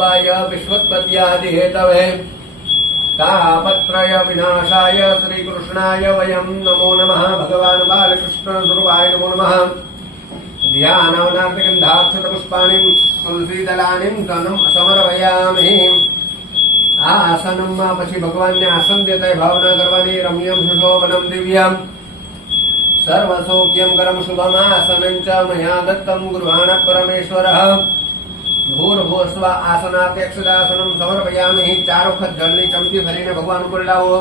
स्वरूपाय विश्वोत्पत्त्यादिहेतवे तापत्रय विनाशाय श्रीकृष्णाय वयं नमो नमः। भगवान् बालकृष्ण स्वरूपाय नमो नमः। ध्यानवनार्थगन्धाक्षतपुष्पाणिं तुलसीदलानिं समर्पयामि। आसनं પછી ભગવાનને આસન દેતા ભાવના કરવાની। રમ્યમ સુશોભનમ દિવ્યમ સર્વસૌખ્યમ કરમ શુભમાસनं ચ મયા દત્તમ ગુરુવાણ પરમેશ્વરઃ। ભૂર્ભુવસ્વ આસનાત્યક્ષદાસનમ સમર્પયામિ। 4 વખત જળની ચમચી ભરીને ભગવાન ઉપર લાવો।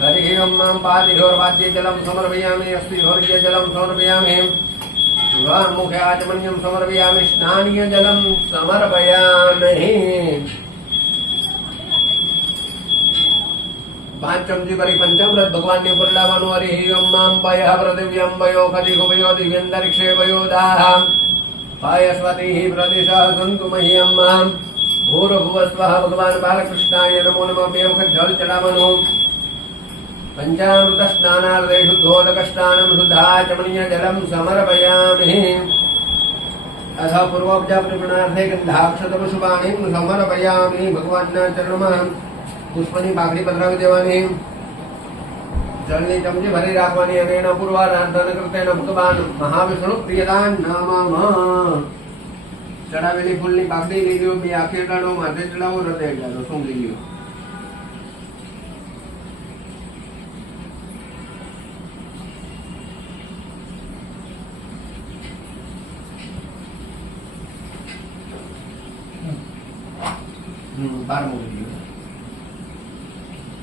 હરિ ઓમ પાદિહોર્વાદ્ય જલમ સમર્પયામિ। અસ્થિહોર્ય જલમ સમર્પયામિ। મુખે આચમન્યમ સમર્પયામિ। સ્નાનીય જલમ સમર્પયામિ। 5 ચમચી ભરી પંચામૃત ભગવાનની ઉપર લાવવાનું। હરિ ઓમ પય પૃથિવ્યમ વયો ખદિગો વયો દિવ્યંતરિક્ષે વયો દાહ પાયસ્વતિ પ્રદેશ સંતુ મહ્યમ। ભૂર્ભુવસ્વ ભગવાન બાલકૃષ્ણાય નમો નમઃ। 2 વખત જળ ચડાવવાનું। પંચામૃત સ્નાનાર્થે શુદ્ધોદક સ્નાનમ શુદ્ધાચમનીય જલમ સમર્પયામિ। અથ પૂર્વોપચાર પ્રણાર્થે ગંધાક્ષતપુષ્પાણિં સમર્પયામિ। ભગવાનના ચરણમાં પુષ્પની પાકડી પધરાવી દેવાની। જળની ચમચી ભરી રાખવાની અને એના પૂર્વારાધન કરતે ભગવાન મહાવિષ્ણુ પ્રિયદાન નમઃ। ચડાવેલી ફૂલની પાકડી લઈ લો। 2 આંખે ચડાવો, માથે ચડાવો, હૃદય ચડાવો, શું લઈ લો।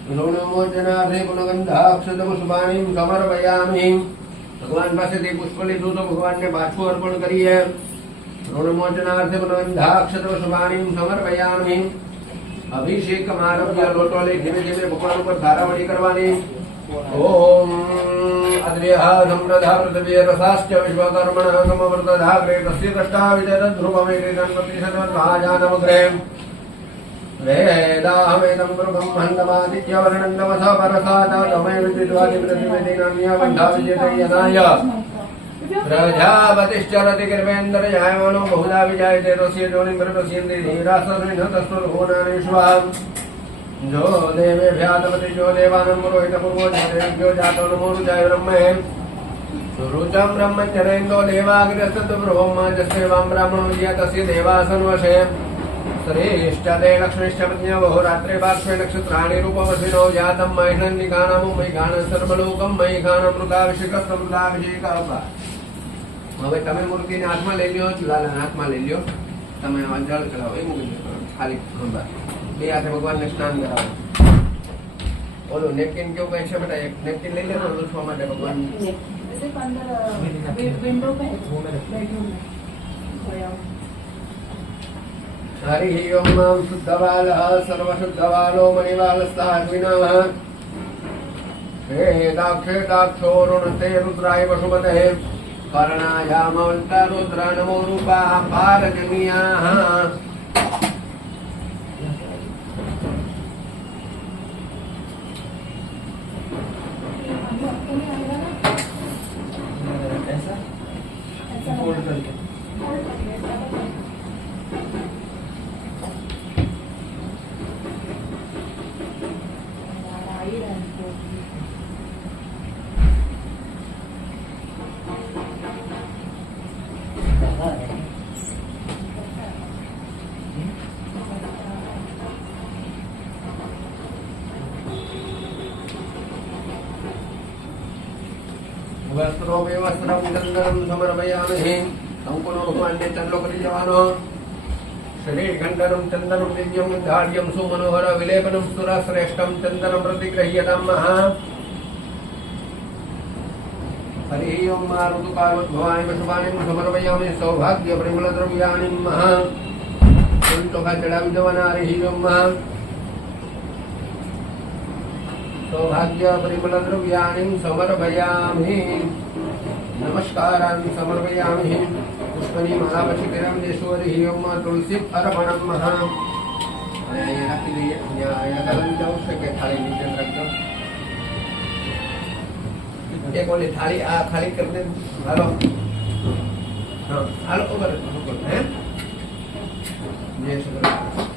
ઋણમોચનાર્થે પુનઃગંધાક્ષતપુષ્પાણિં સમર્પયામિ। ભગવાન પાસેથી પુષ્પ લીધું તો ભગવાનને પાછું અર્પણ કરીએ। ઋણમોચનાર્થે પુનઃગંધાક્ષતપુષ્પાણિં સમર્પયામિ। અભિષેક આરોગ્ય લોટો લઈ ધીમે ધીમે ભગવાન ઉપર ધારાવળી કરવાની। ઓમ અદ્ર્યઃ સમૃદ્ધઃ પૃથ્વી રસાશ્ચ વિશ્વકર્મણઃ સમવર્તધાગ્રે તસ્ય દ્રષ્ટા વિદધ ધ્રુવમેરિદં પ્રતિશતભાજાનમગ્રે वेदाहमेदं ब्रह्मण्डमादित्यवर्णन्दमथ परसादमय विद्वादिप्रतिवेदिनान्यबन्धाविजयनाय प्रजापतिश्चरति कृपेन्द्रजायमानो बहुधा विजायते तस्य जोनिं प्रपश्यन्ति धीरासर्विण तस्वरूपोनानेष्वाम् जो देवेभ्यातपति जो देवानं पुरोहितपूर्वो जयो जातो नमो रुचाय ब्रह्मे सुरुचं ब्रह्मचरेन्दो देवाग्रस्तब्रह्मजस्येवां ब्राह्मणो विजय तस्य देवासन्वशे श्रेष्ठते लक्ष्मीश्च प्रज्ञा बहुरात्रे पार्श्वे नक्षत्राणि रूपवसिनो जातं मयिषन्निकानमो मयिघान सर्वलोकं मयिघानमृताभिषेकस्तमृताभिषेक। હવે તમે મૂર્તિને હાથમાં લઈ લ્યો, ચૂલાના હાથમાં લઈ લ્યો, તમે જળ ચડાવો એ મૂકી દો ખાલી ખંભા। 2 હાથે ભગવાનને સ્નાન કરાવો। ઓલું નેપકિન કેવું કઈ છે બેટા? એક નેપકિન લઈ લેજો લૂછવા માટે ભગવાન। हरि ओम शुद्धवालः सर्वशुद्धवालो मणिवालस्ताग्विनः वेदाक्षेदाक्षो रुणते रुद्राय वसुमते कर्णायामवल्ता रुद्र नमो रूपाः पारजनीयाः। वस्त्रोपे वस्त्रं चन्दनं समर्पयामि। अंकुनो भगवान्ने चंद्रो करी जवानो। श्रीकण्ठनं चन्दनं दिव्यं गन्धाढ्यं सुमनोहर विलेपनं सुरश्रेष्ठं चन्दनं प्रतिगृह्यतां महा। हरि ओम ऋतुकालोद्भवानि वसुवानि समर्पयामि। सौभाग्य परिमलद्रव्याणि महा। चोखा चढ़ावी देवाना। हरि ओम सौभाग्य परिमलद्रव्याणि समर्पयामि। नमस्कारान् समर्पयामि। पुष्पनी माला પછી પહેરાવી દેશો। હરિ ઓમ તુલસી અર્પણમ મહા। અહીંયા રાખી દઈએ। અહીંયા ગલન જાવ છે કે થાળી નીચે રાખજો। એક ઓલી થાળી આ ખાલી કરી દે। હાલો હા હાલો ઉપર હે જય શ્રી કૃષ્ણ.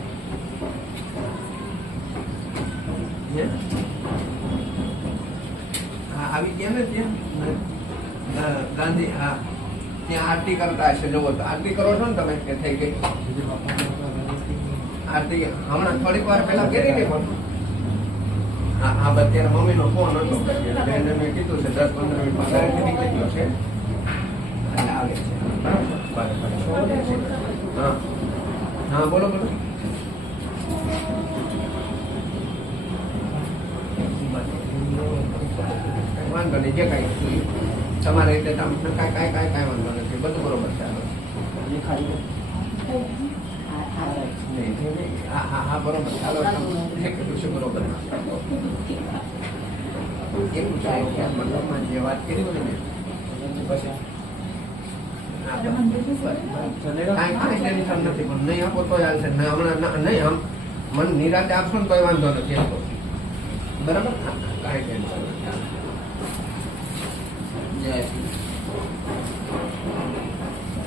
હા આવી ગયા ને ત્યાં ગાંધી હા ત્યાં આરતી કરતા હશે. જોવો તો આરતી કરો છો ને તમે કે થઈ ગઈ આરતી હમણાં થોડીક વાર પહેલા કરી ને પણ હા હા અત્યારે મમ્મી નો ફોન હતો એને મેં કીધું છે 10-15 મિનિટ માં નીકળી ગયો છે એટલે આવે છે. હા હા બોલો બોલો. વાંધો નહીં જે કાંઈ તમારે રીતે તમને કાંઈ વાંધો નથી બધું બરોબર છે. હા બરોબર ચાલો કીધું છે બરોબર એવું છે મતલબમાં જે વાત કરી હોય ને કાંઈ ટેન્શન નથી પણ નહીં આપો તો ચાલશે હમણાં નહીં આમ મન નિરાતે આપશો ને તોય વાંધો નથી એમ તો બરાબર કાંઈ ટેન્શન નથી.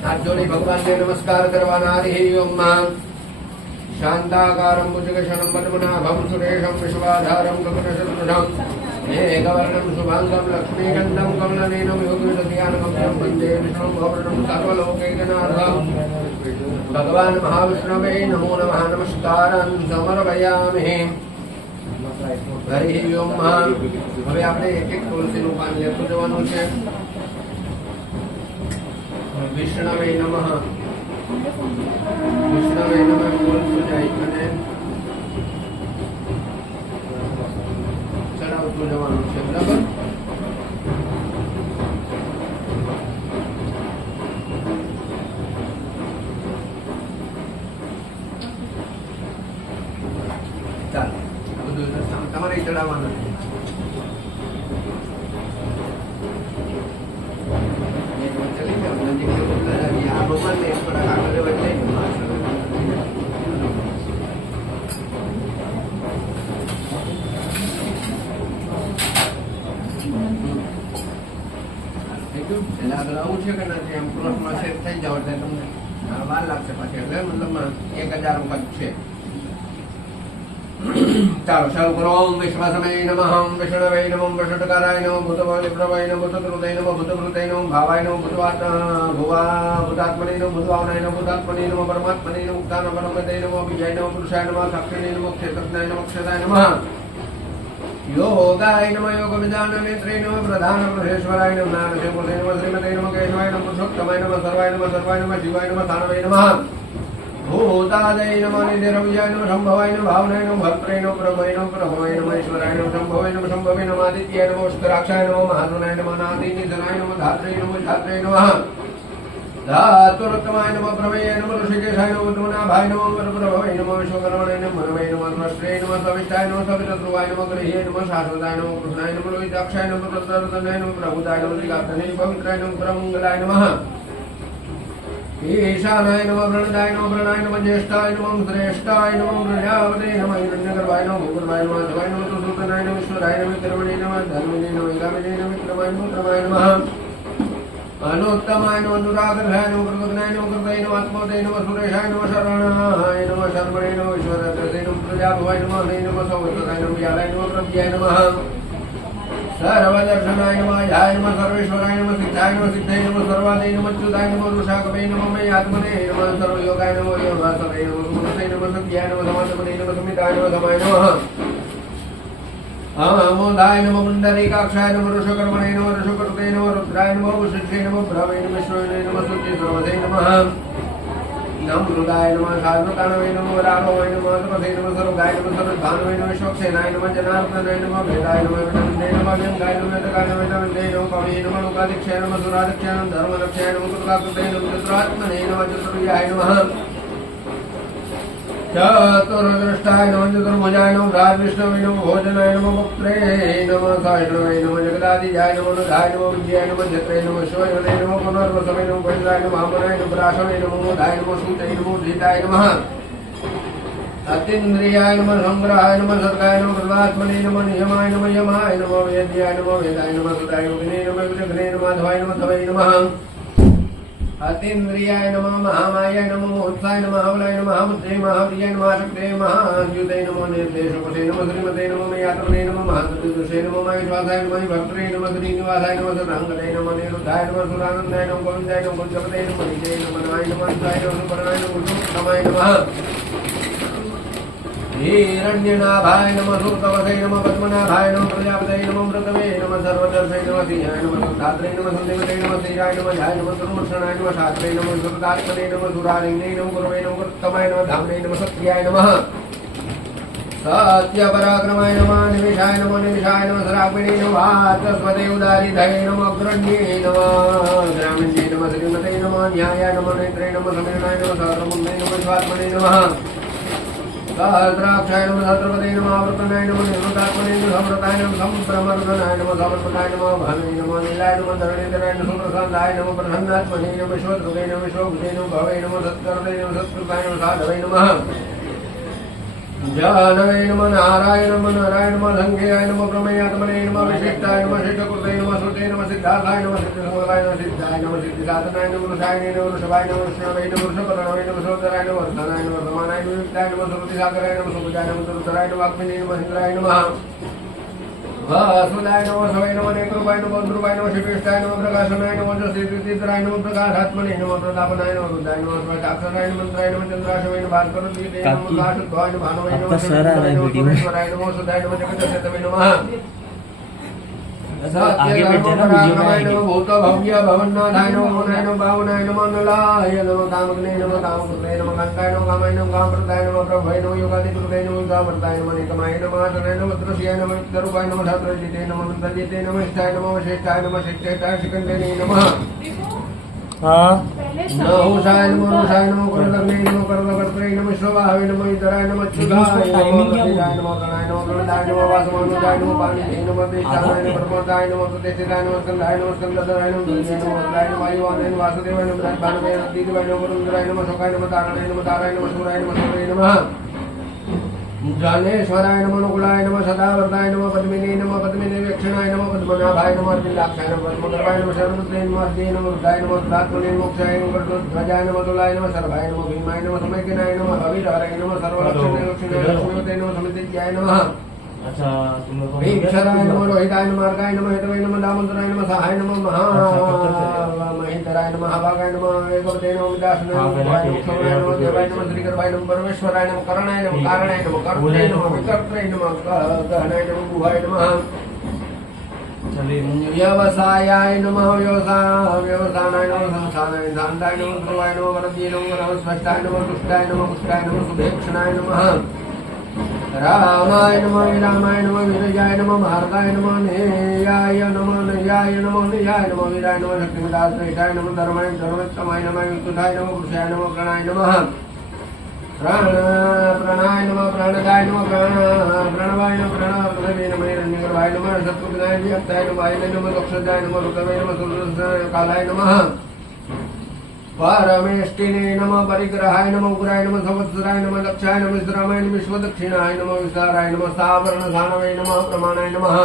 હાથ જોડી ભગવાનને નમસ્કાર કરવાના. હરિ ઓમ શાંતાકારમ ભુજગશયનમ પદ્મનાભમ સુરેશમ વિશ્વાધારમ ગગનશત્રુજમ મેઘવર્ણમ શુભાંગમ લક્ષ્મીગંધમ કમલનેનમ યોગવિદધ્યાનમભ્યમ વંદે વિષ્ણું ભવર્ણમ સર્વલોકૈકનાથમ. ભગવાન મહાવિષ્ણવે નમો નમઃ નમસ્કારં સમર્પયામિ. હરિ ઓમ. હવે આપણે એક એક તુલસીનું પાન લેતું જવાનું છે. વિષ્ણવે નમઃ વિષ્ણવે નમઃ બોલતું જાય અને ચડાવતું જવાનું છે. બરાબર ચાલો બધું તમારે ચડાવવાનું છે. આવું છે કે નથી એમ ક્રોસમાં સેટ થઈ જાવ એટલે તમને વાર લાગશે પાછી એટલે મતલબ 1000 વખત છે. ચાલો શરૂ કરો. ઓમ વિશ્વાસમે નમઃ વિષ્ણવે નમઃ વષટકારાય નમઃ ભૂતવાય પ્રવાય નમઃ ભૂતકૃતય નમઃ ભૂતકૃતય નમઃ ભાવાય નમઃ ભૂતાત્મને નમઃ ભૂતવાવનાય નમઃ ભૂતાત્મને નમઃ પરમાત્મને નમઃ મુક્તાન પરમતે નમઃ વિજય નમઃ પુરુષાય નમઃ સાક્ષિણે નમઃ ક્ષેત્રજ્ઞાય નમઃ ક્ષેત્રાય નમઃ યોગાય નમઃ યોગવિદાન નેત્રે નમઃ પ્રધાન મહેશ્વરાય નમઃ નારસિંહ નમઃ શ્રીમતે નમઃ કેશવાય નમઃ પુરુષોત્તમાય નમઃ સર્વાય નમઃ શિવાય નમઃ સાનવે નમઃ ભૂતાદય નમઃ નિરવ્યાય નમઃ સંભવાય નમઃ ભાવનાય નમઃ ભક્ત્રે નમઃ પ્રભવે નમઃ પ્રભવાય નમઃ ઈશ્વરાય નમઃ સંભવે નમઃ સંભવે નમઃ આદિત્યાય નમઃ ઉષ્કરાક્ષાય નમઃ મહાસુનાય નમઃ નાદિનિધનાય નમઃ ધાત્રે નમઃ ધાત્રે નમઃ धातुरुत्तमाय नमः प्रमेय नमः ऋषिकेशाय नमः द्रोणाभाय नमः प्रभवे नमः विश्वकर्मणे नमः मनवे नमः नमस्ते नमः सविष्टाय नमः सवितध्रुवाय नमः गृहे नमः शाश्वताय नमः कृष्णाय नमः लोहिताक्षाय नमः प्रतरतनाय नमः प्रभुताय नमः श्रीकाप्तने पवित्राय नमः प्रमंगलाय नमः ईशानाय नमः प्रणदाय नमः प्रणाय नमः ज्येष्ठाय नमः श्रेष्ठाय नमः प्रजापते नमः हिरण्यगर्भाय नमः भूगर्भाय नमः शिवाय नमः सुसूतनाय नमः ईश्वराय नमः कर्मणे नमः धर्मिणे नमः गामिने नमः विक्रमाय नमः क्रमाय नमः अनुत्तमाय नमः अनुरागधाय नमः प्रगतनाय नमः कृतये नमः आत्मवते नमः सुरेशाय नमः शरणाय नमः शर्मणे नमः ईश्वराय नमः प्रजाभवाय नमः हरे नमः सौवत्सराय नमः व्यालाय नमः प्रभ्याय नमः सर्वदर्शनाय नमः याय नमः सर्वेश्वराय नमः सिद्धाय नमः सिद्धये नमः सर्वादये नमः च्युताय नमः वृषाकवे नमः मयि आत्मने नमः सर्वयोगाय नमः योगासवे नमः सुमते नमः सत्याय नमः समाधपते नमः समिताय नमः समाय नमः अमोदाय नमः पुण्डरीकाक्षाय नमः ऋषकर्मणे नमः ऋषकर्ते नमः रुद्राय नमः वशिष्ठे नमः भ्रवे नमः विष्णवे नमः सुचे सर्वदे नमः नमृदाय नमः साधुकानवे नमः राघवाय नमः सर्वदे नमः सर्वगाय नमः सर्वधानवे नमः शोक्षेनाय नमः जनार्दनाय नमः भेदाय नमः विष्णुन्दे नमः व्यङ्गाय नमः तकाय नमः नमन्दे नमः कवये नमः लोकाधिक्षाय नमः सुराधिक्षाय नमः धर्मरक्षाय नमः कृताकृते नमः चतुरात्मने नमः चतुर्याय नमः चतुर्दृष्टाय नमः चतुर्भुजाय नमः राजविष्णवे नमः भोजनाय नमः पुत्रे नमः सायणवे नमः जगदादिजाय नमः अनुधाय नमः विद्याय नमः जत्रे नमः शिवने नमः पुनर्वसवे नमः पवित्राय नमः आमनाय नमः प्राशवे नमः मोदाय नमः सूतये नमः धीताय नमः अतीन्द्रियाय नमः संग्रहाय नमः सर्गाय नमः प्रदात्मने नमः नियमाय नमः यमाय नमः वेद्याय नमः वेदाय नमः सुताय नमः विने नमः विजघ्ने नमः अध्वाय नमः धवे नमः अतीन्द्रियाय नमः महामायाय नमः मोत्साय नमः हवलाय नमः महामुद्रे महाप्रियाय नमः शक्ते महाद्युते नमः निर्देशपते नमः श्रीमते नमः मेयातमने नमः महातुदुषे नमः महाविश्वासाय नमः भक्त्रे नमः श्रीनिवासाय नमः सदांगते नमः निरुद्धाय नमः सुरानन्दाय नमः गोविन्दाय नमः कुञ्जपते नमः निजय नमः नाय नमः साय नमः सुपर्णाय नमः उत्तमाय नमः हिरण्यनाभाय नमः सूर्तवसे नमः पद्मनाभाय नमः प्रजापतये नमः मृतवे नमः सर्वदर्शय नमः सिंहाय नमः सन्धात्रे नमः सन्देवते नमः श्रीराय नमः ध्याय नमः सर्वमर्षणाय नमः शास्त्रे नमः सुरतात्मने नमः सुरालिङ्गे नमः गुरवे नमः उत्तमाय नमः धाम्ने नमः सत्याय नमः सत्यपराक्रमाय नमः निमिषाय नमः सराग्मिणे नमः वाचस्पते उदारिधये नमः अग्रण्ये नमः ग्रामिण्ये नमः श्रीमते नमः न्यायाय नमः नेत्रे नमः समीरणाय नमः सहस्रमुण्डे नमः स्वात्मने नमः सहस्राक्षाय नमः सहस्रपते नमः आवृतनाय नमः निर्वृतात्मने नमः समृताय नमः संप्रमर्दनाय नमः समर्पताय नमः भावे नमः नीलाय नमः धरणीधराय नमः सुप्रसादाय नमः प्रसन्नात्मने नमः विश्वद्रुवे नमः विश्वभुजे नमः भवे नमः सत्कर्ते नमः सत्कृताय नमः साधवे नमः जानवे नमः नारायण नमः संज्ञाय नमः प्रमेयात्मने नमः विशिष्टाय नमः शिष्टकृते नमः श्रुते नमः सिद्धार्थाय नमः सिद्धसमगाय नमः सिद्धाय नमः सिद्धिसाधनाय नमः वृषायने नमः वृषभाय नमः विष्णवे नमः वृषपतनवे नमः सरोदराय नमः वर्धनाय नमः समानाय नमः युक्ताय नमः सुकृतिसागराय नमः सुभुजाय नमः दुरुतराय नमः अग्निने नमः इंद्राय नमः वासुदाय नमः सवै नमः नेकृपाय नमः ध्रुवाय नमः शिवेष्टाय नमः प्रकाशनाय नमः जसिद्धिराय नमः प्रकाशात्मने नमः प्रतापनाय नमः रुद्राय नमः स्वाक्षराय नमः मंत्राय नमः चंद्राशवे नमः भास्करद्वीते नमः काशद्वाय नमः भानुवे नमः सुरेश्वराय नमः सुधाय नमः जगदशतवे नमः सत्यधर्मपराक्रमाय नमः भूतभव्य भवन्नाथाय नमः मनाय नमः भावनाय नमः नलाय नमः कामग्ने नमः कामपुत्रे नमः कान्ताय नमः कामाय नमः कामप्रदाय नमः प्रभवे नमः योगादिकृते नमः युगावर्ताय नमः निकमाय नमः आसनाय नमः द्रस्याय नमः वित्तरूपाय नमः धात्रजिते नमः मन्त्रजिते नमः इष्टाय नमः वशिष्ठाय नमः शिष्टेष्टाय शिखण्डिने नमः नहुषाय नमः रुषाय नमः कुलकर्णे नमः कर्णकर्त्रे नमः श्रवाहवे नमः इतराय नमः च्युताय नमः गणिताय नमः गणाय नमः गणदाय नमः वासमानुजाय नमः पाणिने नमः देशाय नमः प्रमोदाय नमः प्रतिष्ठिताय नमः स्कन्धाय नमः स्कन्दधराय नमः दुर्गाय नमः वरदाय नमः वायुवाहनाय नमः वासुदेवाय नमः भानुवे नमः दीदिवाय नमः वरुणधराय नमः शोकाय नमः तारणाय नमः ताराय नमः सूराय नमः सूर्ये नमः जानेश्वराय नमः नुकुलाय नमः सदावर्ताय नमः पद्मिने वेक्षणाय नमः पद्मनाभाय नमः अर्जुनाक्षाय नमः पद्मगर्भाय नमः शरणुद्रे नमः अर्जय नमः रुद्राय नमः रुद्रात्मने मोक्षाय नमः ध्वजाय नमः तुलाय नमः सर्वाय नमः भीमाय नमः समयकिनाय नमः अविराय नमः सर्वलक्षणे लक्षणाय लक्ष्मीवते नमः समितिज्ञाय नमः भीमशराय नमः रोहिताय नमः अर्काय नमः हेतवे नमः दामोदराय नमः सहाय नमः महेन्द्राय नमः हवागाय नमः एकवते नमः विदासनाय नमः देवाय नमः श्रीगर्भाय नमः परमेश्वराय नमः करणाय नमः कारणाय नमः कर्त्रे नमः विकर्त्रे नमः गहनाय नमः गुहाय नमः व्यवसायाय नमः व्यवसायाय नमः संस्थानाय धान्दाय नमः ध्रुवाय नमः वरद्ये नमः स्पष्टाय नमः तुष्टाय नमः पुष्टाय नमः सुभेक्षणाय नमः रामाय नमः विरामाय नमः विजयाय नमः भारताय नमः नेयाय नमः नयाय नमः नियाय नमः वीराय नमः शक्तिदाश्रेष्ठाय नमः धर्माय धर्मोत्तमाय नमः विद्युताय नमः पुरुषाय नमः प्रणाय नमः प्रणाय नमः प्राणदाय नमः प्रणवाय नमः प्रणवे नमः हिरण्यगर्भाय नमः शत्रुघ्नाय वियक्ताय नमः वायवे नमः दक्षजाय नमः ऋतवे नमः सूर्यकालाय नमः परमेष्टिने नमः परिग्रहाय नमः उग्राय नमः संवत्सराय नमः दक्षाय नमः विश्रामाय नमः विश्वदक्षिणाय नमः विस्ताराय नमः सावरणसानवे नमः प्रमाणाय नमः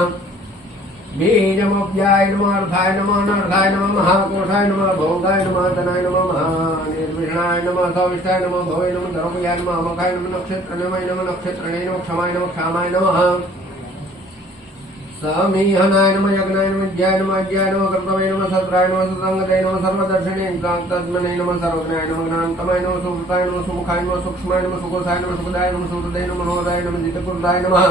बीजमव्याय नमः अर्थाय नमः अनर्थाय नमः महाकोशाय नमः भोगाय नमः धनाय नमः महानिर्विषणाय नमः सविष्टाय नमः भवे नमः धर्मयाय नमः अमकाय नमः नक्षत्रनमय नमः नक्षत्रणे नमः क्षमाय नमः क्षामाय नमः समीहनाय नमः यज्ञाय नमः विद्याय नमः अज्ञाय नमः कर्तवे नमः सत्राय नमः सुसंगते नमः सर्वदर्शने तद्मने नमः सर्वज्ञाय नमः ज्ञानतमाय नमः सुकृताय नमः सुमुखाय नमः सूक्ष्माय नमः सुकोसाय नमः सुखदाय नमः सुहृदय नमः मनोहराय नमः जितकृताय नमः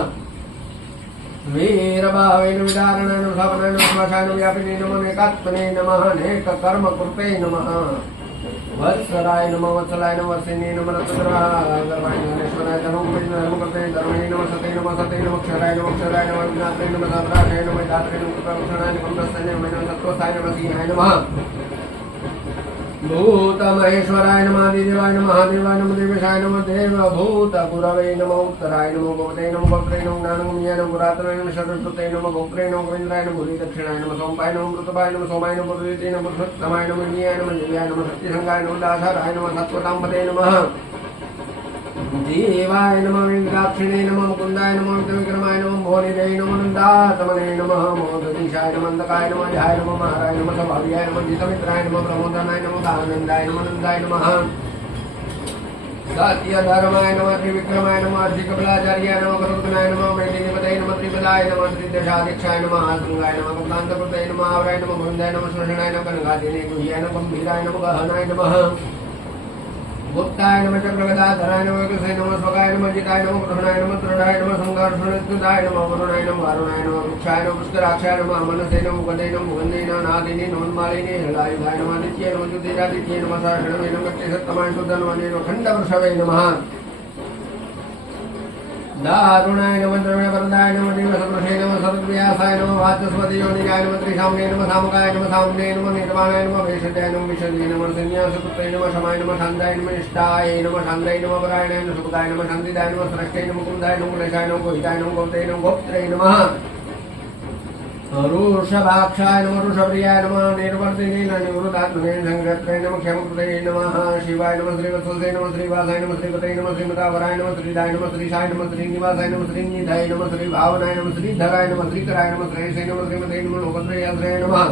वीरभावे नमः विदारणाय नमः स्थापनाय नमः श्वासाय नमः व्यापिने नमः नेकात्मने नमः नेककर्मकृते नमः वत्सराय नमः वत्सलाय नमः वर्षिणे नमः रत्नगर्भाय गणेश्वराय धर्मकृते धर्मणे नमः सते नमः क्षराय नमः विनाथे नमः साम्राटाय नमः दात्रे नमः कृपाक्षणाय नमः ब्रह्मस्थाय नमः सत्त्वस्थाय नमः सिंहाय नमः भूतमहेश्वराय नमः आदिदेवाय नमः महादेवाय नमः देवेशाय नमः देवभूतगुरवे नमः उत्तराय नमः भगवते नमः भक्त्रे नमः ज्ञानगुण्याय नमः गुरात्राय नमः शरणकृते नमः भोक्त्रे नमः गोविन्दाय नमः भूरि दक्षिणाय नमः सोमपाय नमः मृतपाय नमः सोमाय नमः पुरुषे नमः पुरुषोत्तमाय नमः न्याय नमः दिव्याय नमः सत्यसंगाय नमः दासाराय नमः सत्वताम्पते नमः देवाय नमः वेङ्कटाक्षिणे नमः मुकुन्दाय नमः विक्रमाय नमः भोरिदे नमः नन्दात्मने नमः मोदति ईशाय नमः अंधकाय नमः ध्याय नमः महाराय नमः सभाव्याय नमः जितमित्राय नमः प्रमोदनाय नमः आनंदाय नमः नंदाय नमः सत्य धर्माय नमः त्रिविक्रमाय नमः श्रीकपिलाचार्याय नमः करुणाय नमः मेदिनीपतये नमः त्रिपदाय नमः त्रिदशाध्यक्षाय नमः आसंगाय नमः कमलान्तकृतये नमः आवराय नमः गोविन्दाय नमः सुषणाय नमः कनकादिने गुह्याय नमः गंभीराय नमः गहनाय नमः गुप्ताय नमः चक्रगदाधराय नमः कृष्णाय नमः स्वकाय नमः जिताय नमः कृष्णाय नमः तृणाय नमः संघर्षणकृताय नमः वरुणाय नमः वारुणाय नमः वृक्षाय नमः पुष्कराक्षाय नमः मनसे नमः मुगदे नमः मुगन्धे नमः नादिने नमोन्मालिने हृदायुधाय नमः आदित्ये नमः ज्योतिरादित्ये नमः साषणवे नमः कट्टेसत्तमाय शुद्धनवने नमः खण्डवृषवे नमः दारुणाय नमः द्रव्यवरदाय नमः दिवसपुरुषे नमः सर्वव्यासाय नमः वाचस्पति योनिजाय नमः त्रिसाम्ये नमः सामकाय नमः साम्ये नमः निर्वाणाय नमः वेषजाय नमः विशदे नमः संन्यासपुत्रे नमः शमाय नमः शान्ताय नमः निष्ठाय नमः शान्ताय नमः परायणाय नमः सुखदाय नमः शान्तिदाय नमः स्रष्टाय नमः कुन्दाय नमः कुलेशाय नमः गोहिताय नमः गोप्त्रे नमः गोप्त्रे नमः रुषभाक्षाय नमः रुषप्रियाय नमः निर्वर्तिने निवृतात्मने संगत्रे नमः क्षमकृते नमः शिवाय नमः श्रीवत्सले नमः श्रीवासाय नमः श्रीपतये नमः श्रीमतावराय नमः श्रीदाय नमः श्रीशाय नमः श्रीनिवासाय नमः श्रीनिधाय नमः श्रीभावनाय नमः श्रीधराय नमः श्रीकराय नमः श्रेयसे नमः श्रीमते नमः लोकत्रयाश्रयाय नमः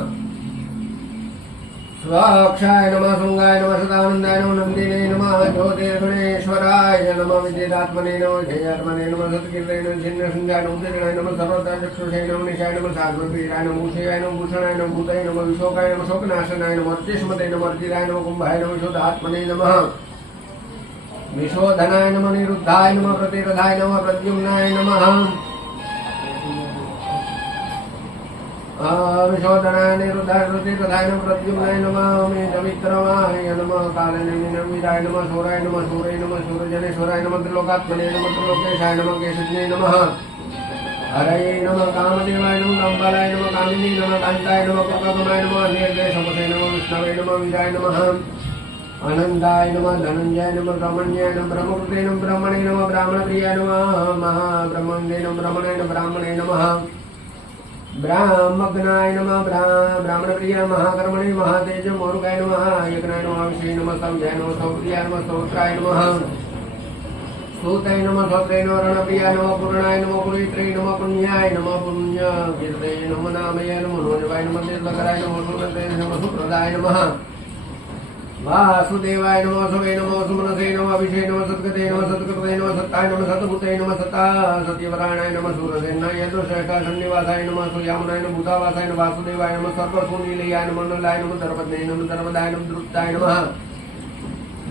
स्वाक्षाय नमः सुंगाय नमः सदानंदाय नमः नंदिने नमः ज्योतिर्गणेश्वराय नमः विद्यात्मने नमः जयात्मने नमः सत्कीर्तये नमः छिन्नसंजाय नमः उद्दीर्णाय नमः सर्वदाचक्षुषे नमः निशाय नमः साधुपीडाय नमः भूषयाय नमः भूषणाय नमः भूताय नमः विशोकाय नमः शोकनाशनाय नमः अर्चिष्मते नमः अर्जिताय नमः कुंभाय नमः शुद्धात्मने नमः विशोधनाय नमः निरुद्धाय नमः प्रतिरथाय नमः प्रद्युम्नाय नमः विशोधनाय निरुद्धाय प्रतिरथाय नमः प्रद्युम्नाय नमः मेघविक्रमाय नमः कालनेमिनाय नमः शूराय नमः शूरे नमः शूरजनेश्वराय नमः त्रिलोकात्मने नमः त्रिलोकेशाय नमः केशज्ञे नमः हरये नमः कामदेवाय नमः काम्बालाय नमः कामिनी नमः कान्ताय नमः कृपागमाय नमः निर्देशपते नमः विष्णवे नमः विजाय नमः अनन्ताय नमः धनञ्जय नमः ब्रह्मण्याय नमः ब्रह्मकृते नमः ब्रह्मणे नमः ब्राह्मणप्रियाय नमः महाब्रह्मण्ये नमः ब्रह्मणे नमः ब्राह्मणे नमः ब्राह्मग्नाय नमः ब्राह्मणप्रियाय महाकर्मणे महातेज मोरुकाय नमः यज्ञाय नमः विषये नमः संजय नमः सौप्रियाय नमः स्तोत्राय नमः स्तोत्राय नमः स्तोत्रे नमः रणप्रियाय नमः पूर्णाय नमः पुरीत्रे नमः पुण्याय नमः पुण्यकीर्ते नमः नामये नमः मनोजवाय नमः तीर्थकराय नमः सुनते नमः सुप्रदाय नमः वासुदेवाय नमः सुवे नमः सुमनसे नमः अभिषे नमः सद्गते नमः सत्कृते नमः सत्ताय नमः सतभूते नमः सत्ता सत्यवराणाय नमः सूरसेनाय यदुशेखा सन्निवासाय नमः सुयामुनाय नमः भूतावासाय नमः वासुदेवाय नमः सर्वसुनीलयाय नमः नलाय नमः दर्पदने नमः दर्पदाय नमः द्रुप्ताय नमः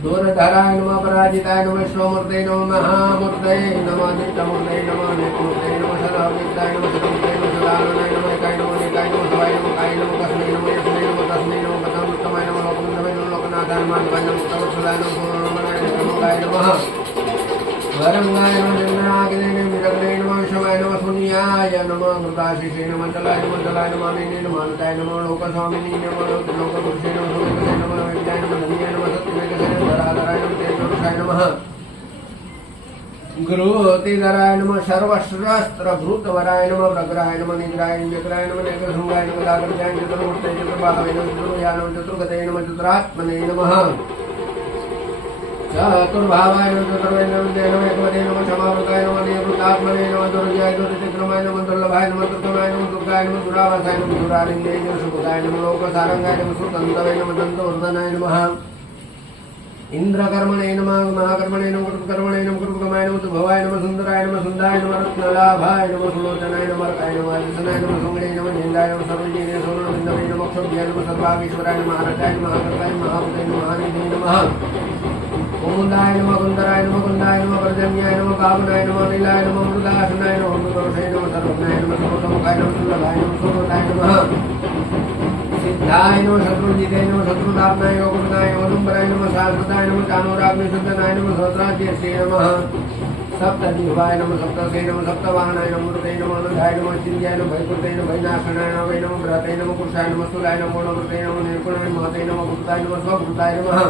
दूरधराय नमः पराजिताय नमः विश्वमूर्ते नमः महामूर्तये नमः नित्यमूर्तये नमः नित्यमूर्तये नमः सदाव्यक्ताय नमः सदाव्यक्ताय नमः सदाननाय नमः एकाय नमः निकाय नमः सवाय नमः काय नमः तस्मै नमः यस्मै नमः तस्मै नमः कथामृतमाय नमः लोकमुक्तमाय नमः लोकनाथाय नमः नमाय नमः उत्तमसदाय नमः पूर्णमनाय नमः नमः वरंगाय नमः जन्नागिने नमः विरग्ने नमः विषमाय नमः शून्याय नमः मृताशिषे नमः चलाय नमः अनिने नमः अनताय नमः लोकस्वामिने नमः लोकपुरुषे नमः सुवेदसे नमः विद्याय नमः धन्याय नमः सत्यवेदसे नमः धराधराय नमः तेजोरुषाय नमः गुरुतिधराय नमः सर्वश्रस्त्रभूतवराय नमः प्रग्राय नमः निग्राय व्यग्राय नमः नेत्रशृंगाय नमः दागर्जाय चतुर्मूर्ते चतुर्बाहवे नमः चतुर्भुजाय नमः चतुर्गते नमः चतुरात्मने नमः चतुर्भावाय नमः चतुर्वेदे नमः एकवदे नमः क्षमावृताय नमः देवृतात्मने नमः दुर्जय दुर्विक्रमाय नमः दुर्लभाय नमः दुर्गमाय नमः दुर्गाय नमः दुरावासाय नमः दुरारिन्दे नमः सुखदाय नमः लोकसारंगाय नमः सुतन्तवे नमः दन्तवर्धनाय नमः इंद्रकर्मणे नमः महाकर्मणे नमः कृतकर्मणे नमः कृतकमाय नमः सुभवाय नमः सुंदराय नमः सुंदाय नमः रत्नलाभाय नमः सुलोचनाय नमः रकाय नमः आदिशनाय नमः सुंगणे नमः निंदाय नमः सर्वजीने सोनविन्दवे नमः क्षोभ्याय नमः सर्वागीश्वराय नमः महारथाय नमः महाकर्ताय महाभूताय नमः महानिधे नमः कुमुदाय नमः कुंदराय नमः कुंदाय नमः पर्जन्याय नमः पावनाय नमः नीलाय नमः मृदासनाय नमः मृदोषाय नमः सर्वज्ञाय नमः सर्वतोमुखाय नमः सुलभाय नमः सुभृताय नमः सिद्धाय नमः शत्रुजिते नमः शत्रुदात्नाय योगुणाय वदुम्बराय नमः शाश्वताय नमः चाणूराग्निशुद्धनाय नमः सहस्राज्यश्री नमः सप्तजिह्वाय नमः सप्तसे नमः सप्तवाहनाय नमः मृते नमः अनुधाय नमः चिन्त्याय नमः भयकृते नमः भयनाशनाय नमः वै नमः बृहते नमः पुरुषाय नमः स्थूलाय नमः गुणवृते नमः निर्गुणाय महते नमः भूताय नमः स्वभूताय नमः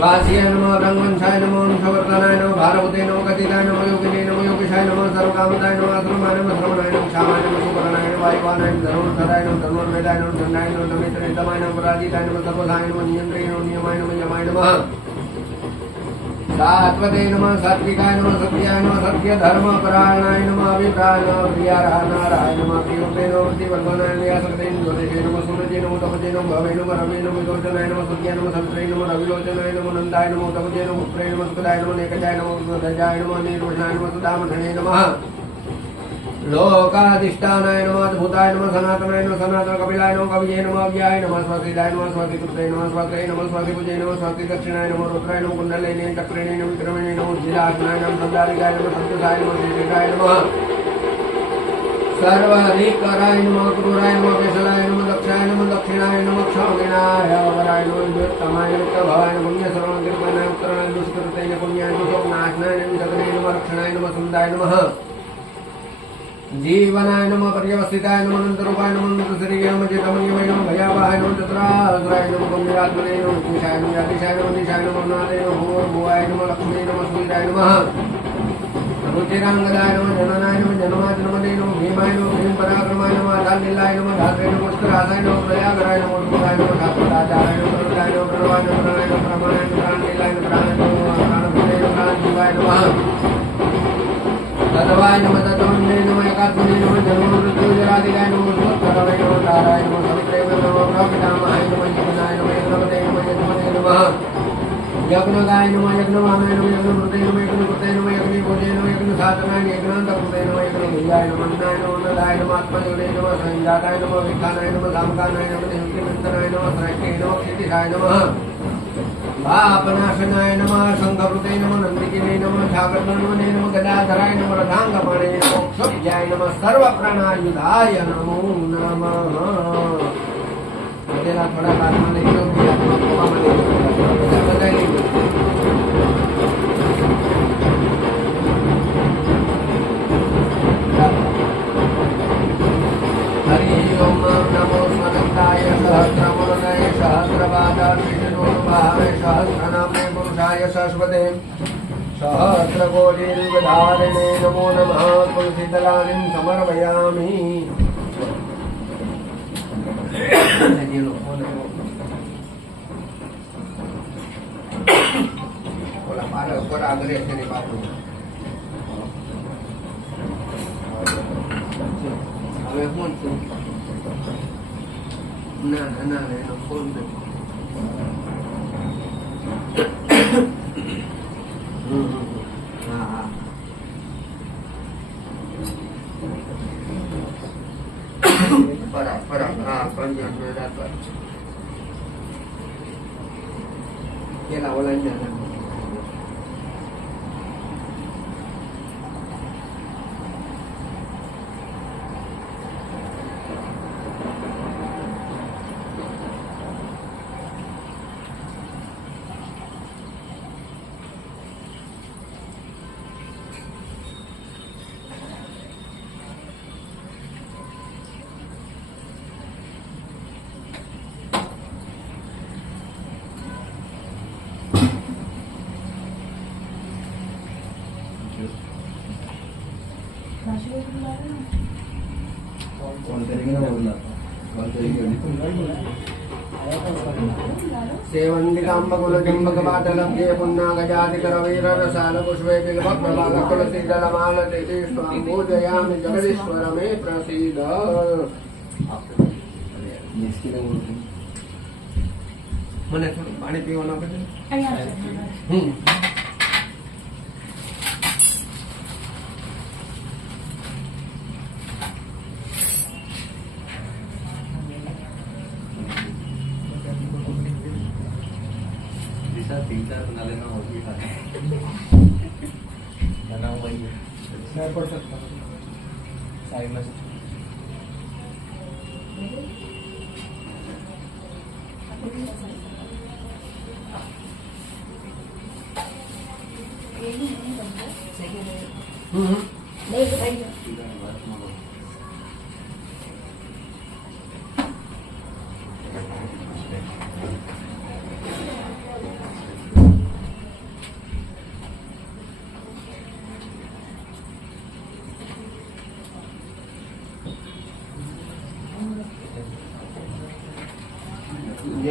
स्वास्याय नमः रंगवंशाय नमः वंशवर्धनाय नमः भारभूते नमः कथिताय नमः योगिने नमः योगेशाय नमः सर्वकामदाय नमः श्रमाय नमः श्रवणाय नमः क्षामाय नमः सुकरणाय नमः वायुवानाय नमः धनुर्धराय नमः धनुर्वेदाय नमः दण्डाय नमः दमित्रनेतमाय नमः पराजिताय नमः सर्वधाय नमः नियन्त्रे नमः नियमाय नमः यमाय नमः सात्वते नमः सात्विकाय नमः सत्याय नमः सत्य धर्म परायणाय नमः अभिप्राय नमः प्रियारायणाय नमः प्रियोते नमः प्रतिवर्धनाय व्यासक्तेन ज्योतिषे नमः सूर्ये नमः तपजे नमः भवे नमः रवे नमः विलोचनाय नमः सूर्याय नमः सवित्रे नमः रविलोचनाय नमः नन्दाय नमः तपजे नमः पुत्रे नमः सुखदाय नमः नेकजाय नमः ध्वजाय नमः निर्वचनाय नमः सुदामधने नमः लोकाधिष्ठानाय नमः अद्भुताय नमः सनातनाय नमः सनातन कपिलाय नमः कविये नमः अव्याय नमः स्वस्तिदाय नमः स्वस्तिकृते नमः स्वस्त्रे नमः स्वस्तिपूजे नमः स्वस्ति दक्षिणाय नमः रुद्राय नमः कुण्डलिने चक्रिणे नमः विक्रमिणे नमः जिलासनाय नमः सन्दारिकाय नमः सत्यसाय नमः श्रीकाय नमः सर्वाधिकाराय नमः क्रूराय नमः केशलाय नमः दक्षाय नमः दक्षिणाय नमः क्षौगिणाय वराय नमः वित्तमाय वित्तभावाय नमः पुण्यसर्वकृपाय उत्तराय दुष्कृते पुण्याय दुःखनाशनाय नमः नमः रक्षणाय नमः सुन्दाय नमः जीवनाय नमः पर्यवस्थिताय नमः अनन्तरूपाय नमः अनन्तश्रीये नमः चेतमन्यमय नमः भयावाहाय नमः चतुरासुराय नमः गम्भीरात्मने नमः ईशाय नमः यातिशाय नमः निशाय नमः नादय नमः भूर्भुवाय नमः लक्ष्मी नमः सूर्याय नमः रुचिरांगदाय नमः जननाय नमः जनमाय नमः नमः भीमाय नमः भीम पराक्रमाय नमः धान्यलाय नमः धात्रे नमः उत्तरासाय नमः प्रयागराय नमः उत्तराय नमः ठाकुराचार्याय नमः प्रणदाय नमः प्रणवाय नमः प्रणय नमः प्रमाणाय नमः प्राणलीलाय नमः प्राणाय नमः प्राणभूते नमः प्राणजीवाय नमः तदवाय नमः तत्वन्ने नमः एकात्मने नमः जन्म मृत्यु जरादिगाय नमः उत्तराय नमः ताराय नमः सवित्रे नमः प्रपितामहाय नमः यज्ञाय नमः यज्ञपते नमः यज्ञपते नमः यज्ञगाय नमः यज्ञवानाय नमः यज्ञमृते नमः यज्ञकृते नमः यज्ञभोजे नमः यज्ञसाधनाय यज्ञान्तकृते नमः यज्ञविद्याय नमः अन्नाय नमः अन्नदाय नमः आत्मयोगे नमः संजाताय नमः विखानाय नमः सामकानाय नमः देवकीमित्रनाय नमः श्रेष्ठे नमः क्षितिशाय नमः पापनाशनाय नमः शंखवृते नमः नंदिकिने नमः ठाकरधन्वने नमः गदाधराय नमः रथांगपाणे नमः क्षोभ्याय नमः सर्वप्राणायुधाय नमो नमः तेरा थोड़ा बात में लिख लो कि आप कोमा में लिख लो बताइए हरि ओम नमो स्मृताय सहस्रमूर्धये सहस्रपादाय विष्णुरूपाय सहस्रनाम्ने पुरुषाय शाश्वते सहस्रकोटिर्विधारिणे नमो नमः तुलसीदलानिं समर्पयामि बोला पारा ऊपर आगरे से नहीं बात હવે ફોન છે ના ના ના એનો ફોન નથી હા હા બરાબર હા પંજાબ બરાબર પેલા ઓલા सेवन्दिकाम्बकुलटिम्बकपाटलब्धे पुन्नागजातिकरवीररसालपुष्पे बिल्वप्रभागकुलसीदलमालते स्वां पूजयामि जगदीश्वर मे प्रसीद મને થોડું પાણી પીવાનું આપે तीन-चार बना लेना और भी खाना बना हुआ ही है मैं पढ़ सकता हूँ साइड में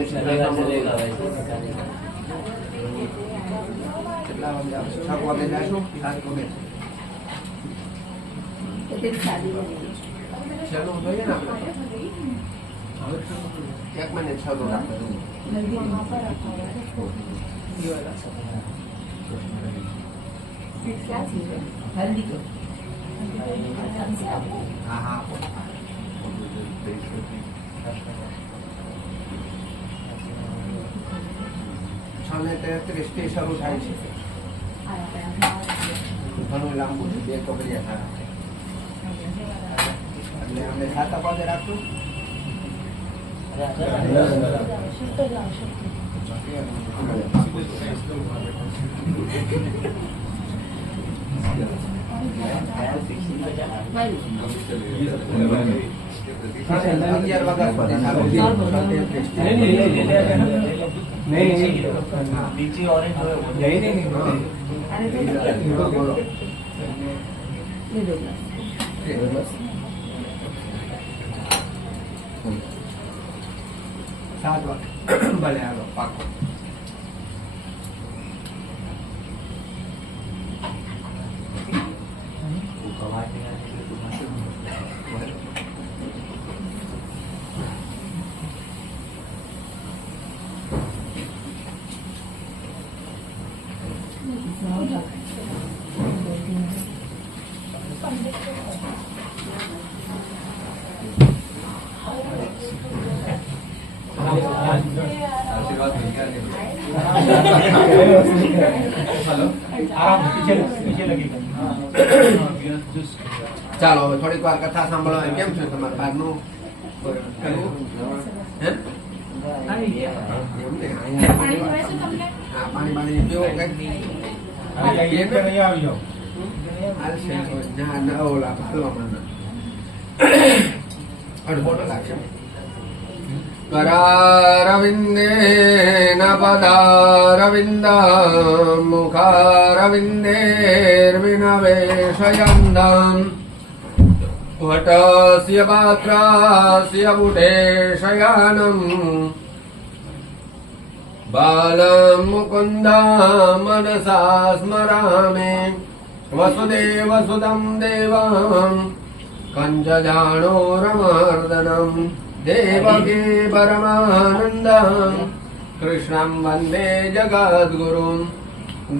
चलेगा वैसे કેટલા વાગે આવશે? 6 વાગે જાશું? 7 વાગે છેલ્લું જોઈએ ને આપણે. 1 મિનિટ છેલ્લું રાખો. હા હા. 6:33 થી શરૂ થાય છે. ઘણું લાંબુ છે. 2 કબરિયા થાય એટલે આપણે 7 વાગે રાખશું. ભલે હાલો પાકો. ચાલો હવે થોડીક વાર કથા સાંભળવા. કેમ છે તમારે બહારનું પાણી પાણી પીવો કરારવિંદે ન પદારવિંદ મુખારવિંદેર્વિનવેશયંદમ વટસ્ય પાત્રાસ્ય પુટે શયાનમ બાલમ મુકુંદા મનસા સ્મરામે વસુદેવ સુદમ દેવમ કંચજાણો રમર્દનમ દેવકી પરમાનંદમ કૃષ્ણં વંદે જગદ્ગુરુમ